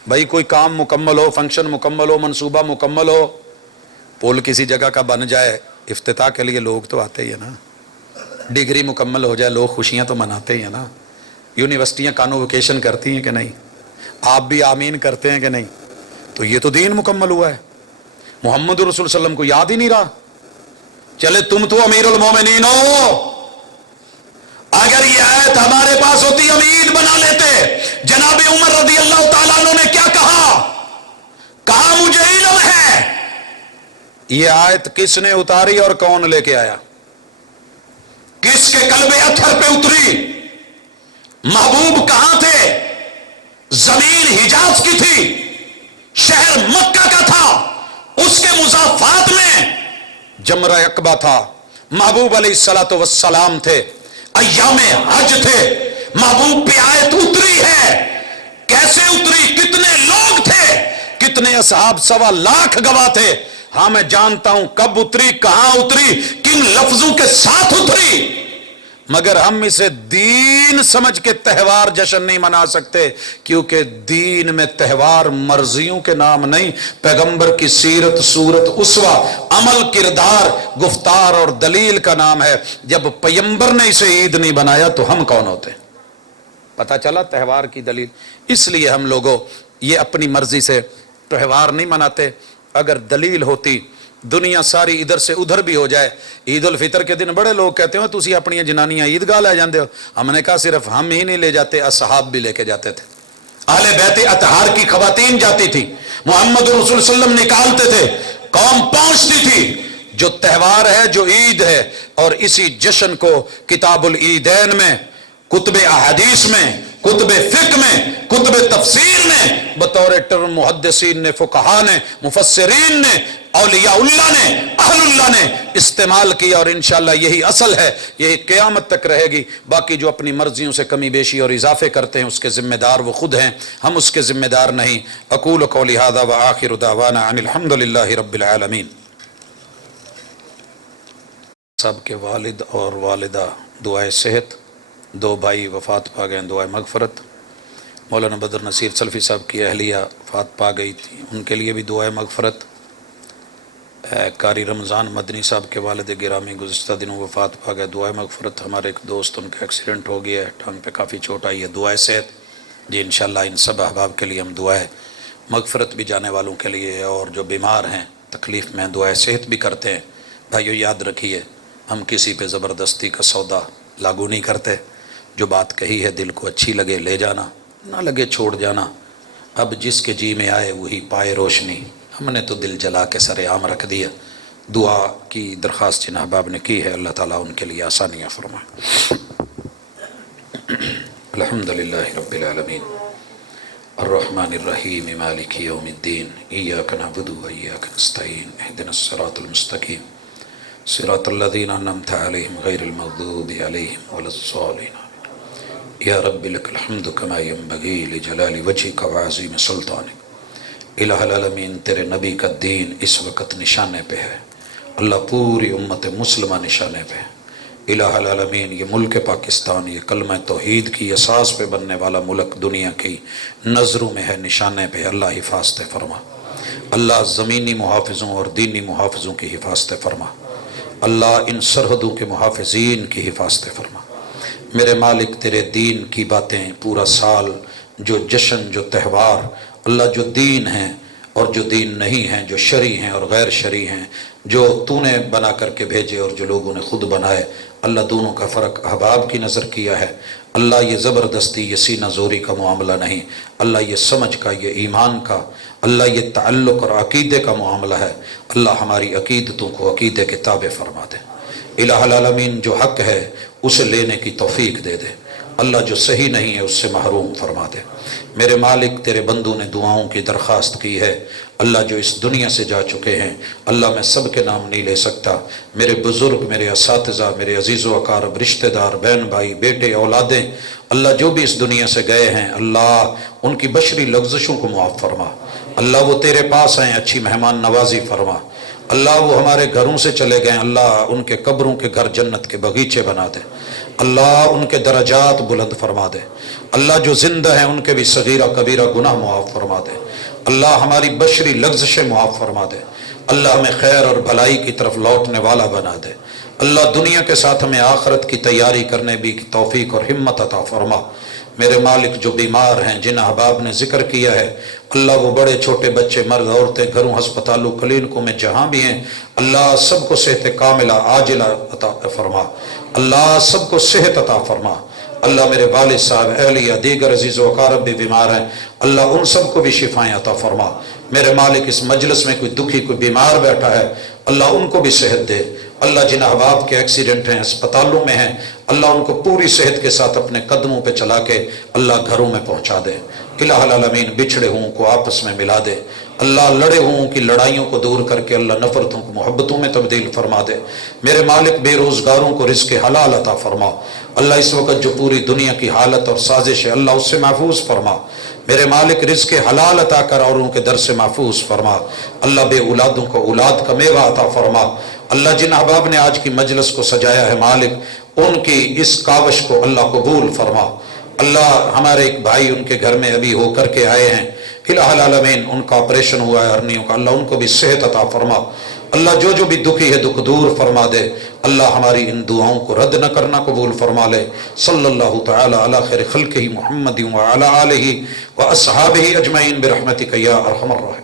بھائی کوئی کام مکمل ہو، فنکشن مکمل ہو، منصوبہ مکمل ہو، پول کسی جگہ کا بن جائے، افتتاح کے لیے لوگ تو آتے ہی ہیں نا، ڈگری مکمل ہو جائے لوگ خوشیاں تو مناتے ہی ہیں نا، یونیورسٹیاں کانووکیشن کرتی ہیں کہ نہیں، آپ بھی آمین کرتے ہیں کہ نہیں؟ تو یہ تو دین مکمل ہوا ہے۔ محمد رسول صلی اللہ علیہ وسلم کو یاد ہی نہیں رہا۔ چلے تم تو امیر المومنین ہو، اگر یہ آیت ہمارے پاس ہوتی ہم عید بنا لیتے۔ جناب عمر رضی اللہ تعالیٰ عنہ نے کیا کہا؟ کہا مجھے علم ہے یہ آیت کس نے اتاری اور کون لے کے آیا، کس کے قلب اطہر پہ اتری، محبوب کہاں تھے؟ زمین حجاز کی تھی، شہر مکہ کا تھا، اس کے مضافات میں جمرہ عقبہ تھا، محبوب علیہ الصلوۃ والسلام تھے، ایام حج تھے، محبوب پہ آیت اتری ہے۔ کیسے اتری؟ کتنے لوگ تھے، کتنے اصحاب، 1.25 لاکھ گواہ تھے۔ ہاں میں جانتا ہوں کب اتری، کہاں اتری، کن لفظوں کے ساتھ اتری، مگر ہم اسے دین سمجھ کے تہوار جشن نہیں منا سکتے، کیونکہ دین میں تہوار مرضیوں کے نام نہیں، پیغمبر کی سیرت، صورت، اسوہ، عمل، کردار، گفتار اور دلیل کا نام ہے۔ جب پیغمبر نے اسے عید نہیں بنایا تو ہم کون ہوتے؟ پتہ چلا تہوار کی دلیل۔ اس لیے ہم لوگوں یہ اپنی مرضی سے تہوار نہیں مناتے۔ اگر دلیل ہوتی، دنیا ساری ادھر سے ادھر بھی ہو جائے، عید الفطر کے دن بڑے لوگ کہتے ہو تسی اپنی جنانیاں عیدگاہ لے جاندے ہو، ہم نے کہا صرف ہم ہی نہیں لے جاتے، اصحاب بھی لے کے جاتے تھے، اہل بیت اطہار کی خواتین جاتی تھی، محمد رسول صلی اللہ علیہ وسلم نکالتے تھے، قوم پہنچتی تھی۔ جو تہوار ہے، جو عید ہے، اور اسی جشن کو کتاب العیدین میں، کتب احادیث میں، کتب فقہ میں، کتب تفسیر میں، بطور ٹرم محدثین نے، فقہا نے، مفسرین نے، اولیاء اللہ نے، اہل اللہ نے استعمال کیا، اور انشاءاللہ یہی اصل ہے، یہی قیامت تک رہے گی۔ باقی جو اپنی مرضیوں سے کمی بیشی اور اضافے کرتے ہیں اس کے ذمہ دار وہ خود ہیں، ہم اس کے ذمہ دار نہیں۔ اقول قولی ھذا وآخر دعوانا ان الحمد للہ رب العالمین۔ سب کے والد اور والدہ دعائے صحت، 2 بھائی وفات پا گئے، دعائے مغفرت۔ مولانا بدر نصیر سلفی صاحب کی اہلیہ وفات پا گئی تھی، ان کے لیے بھی دعائے مغفرت۔ قاری رمضان مدنی صاحب کے والد گرامی گزشتہ دنوں وفات پا گئے، دعائے مغفرت۔ ہمارے ایک دوست، ان کا ایکسیڈنٹ ہو گیا ہے، ٹانگ پہ کافی چوٹ آئی ہے، دعائے صحت۔ جی انشاءاللہ ان سب احباب کے لیے ہم دعائے مغفرت بھی جانے والوں کے لیے، اور جو بیمار ہیں تکلیف میں، دعائے صحت بھی کرتے ہیں۔ بھائیو یاد رکھیے، ہم کسی پہ زبردستی کا سودا لاگو نہیں کرتے، جو بات کہی ہے دل کو اچھی لگے لے جانا، نہ لگے چھوڑ جانا۔ اب جس کے جی میں آئے وہی پائے روشنی، ہم نے تو دل جلا کے سر عام رکھ دیا۔ دعا کی درخواست جن احباب نے کی ہے، اللہ تعالیٰ ان کے لیے آسانیاں فرمائے۔ الحمدللہ رب العالمین الرحمن الرحیم مالک یوم الدین ایاک نعبد و ایاک نستعین اہدنا الصراط المستقیم صراط الذین انعمت علیہم غیر المغضوب علیہم ولا الضالین۔ یا رب لک الحمد کما ینبغی لجلال وجہک وعظیم سلطانک۔ الہ العالمین تیرے نبی کا دین اس وقت نشانے پہ ہے، اللہ پوری امت مسلمہ نشانے پہ ہے۔ الہ العالمین یہ ملک پاکستان، یہ کلمہ توحید کی اساس پہ بننے والا ملک دنیا کی نظروں میں ہے، نشانے پہ ہے، اللہ حفاظت فرما۔ اللہ زمینی محافظوں اور دینی محافظوں کی حفاظت فرما، اللہ ان سرحدوں کے محافظین کی حفاظت فرما۔ میرے مالک تیرے دین کی باتیں پورا سال، جو جشن، جو تہوار، اللہ جو دین ہیں اور جو دین نہیں ہیں، جو شرعی ہیں اور غیر شرعی ہیں، جو تو نے بنا کر کے بھیجے اور جو لوگوں نے خود بنائے، اللہ دونوں کا فرق احباب کی نظر کیا ہے۔ اللہ یہ زبردستی، یہ سینہ زوری کا معاملہ نہیں، اللہ یہ سمجھ کا، یہ ایمان کا، اللہ یہ تعلق اور عقیدے کا معاملہ ہے۔ اللہ ہماری عقیدتوں کو عقیدے کے تابع فرما دے۔ الہ العالمین جو حق ہے اسے لینے کی توفیق دے دے، اللہ جو صحیح نہیں ہے اس سے محروم فرما دے۔ میرے مالک تیرے بندوں نے دعاؤں کی درخواست کی ہے، اللہ جو اس دنیا سے جا چکے ہیں، اللہ میں سب کے نام نہیں لے سکتا، میرے بزرگ، میرے اساتذہ، میرے عزیز و اقارب، رشتہ دار، بہن بھائی، بیٹے، اولادیں، اللہ جو بھی اس دنیا سے گئے ہیں، اللہ ان کی بشری لغزشوں کو معاف فرما۔ اللہ وہ تیرے پاس ہیں، اچھی مہمان نوازی فرما۔ اللہ وہ ہمارے گھروں سے چلے گئے، اللہ ان کے قبروں کے گھر جنت کے بغیچے بنا دے، اللہ ان کے درجات بلند فرما دے۔ اللہ جو زندہ ہیں ان کے بھی صغیرہ کبیرہ گناہ معاف فرما دے، اللہ ہماری بشری لغزشیں معاف فرما دے، اللہ ہمیں خیر اور بھلائی کی طرف لوٹنے والا بنا دے، اللہ دنیا کے ساتھ ہمیں آخرت کی تیاری کرنے بھی کی توفیق اور ہمت عطا فرما۔ میرے مالک جو بیمار ہیں، جن احباب نے ذکر کیا ہے، اللہ وہ بڑے چھوٹے بچے، مرد، عورتیں، گھروں، ہسپتالوں، کلینکوں میں جہاں بھی ہیں، اللہ سب کو صحت کاملہ عاجلہ عطا فرما، اللہ سب کو صحت عطا فرما۔ اللہ میرے والد صاحب، اہلیہ، دیگر عزیز و اقارب بھی بیمار ہیں، اللہ ان سب کو بھی شفائیں عطا فرما۔ میرے مالک اس مجلس میں کوئی دکھی، کوئی بیمار بیٹھا ہے، اللہ ان کو بھی صحت دے۔ اللہ جن احباب کے ایکسیڈنٹ ہیں، اسپتالوں میں ہیں، اللہ ان کو پوری صحت کے ساتھ اپنے قدموں پہ چلا کے اللہ گھروں میں پہنچا دے۔ الہ العالمین بچھڑے ہوں کو آپس میں ملا دے، اللہ لڑے ہوں کی لڑائیوں کو دور کر کے اللہ نفرتوں کو محبتوں میں تبدیل فرما دے۔ میرے مالک بے روزگاروں کو رزق حلال عطا فرما، اللہ اس وقت جو پوری دنیا کی حالت اور سازش ہے اللہ اس سے محفوظ فرما۔ میرے مالک رزق حلال عطا کر اور ان کے در سے محفوظ فرما، اللہ بے اولادوں کو اولاد کا میوہ عطا فرما۔ اللہ جن احباب نے آج کی مجلس کو سجایا ہے مالک، ان کی اس کاوش کو اللہ قبول فرما۔ اللہ ہمارے ایک بھائی ان کے گھر میں ابھی ہو کر کے آئے ہیں، الہ العالمین ان کا آپریشن ہوا ہے ہرنیوں کا، اللہ ان کو بھی صحت عطا فرما۔ اللہ جو جو بھی دکھی ہے دکھ دور فرما دے، اللہ ہماری ان دعاؤں کو رد نہ کرنا قبول فرما لے۔ صلی اللہ تعالی علی خیر خلقہ محمد وعلی آلہ واصحابہ اجمعین برحمتک یا ارحم الراحمین۔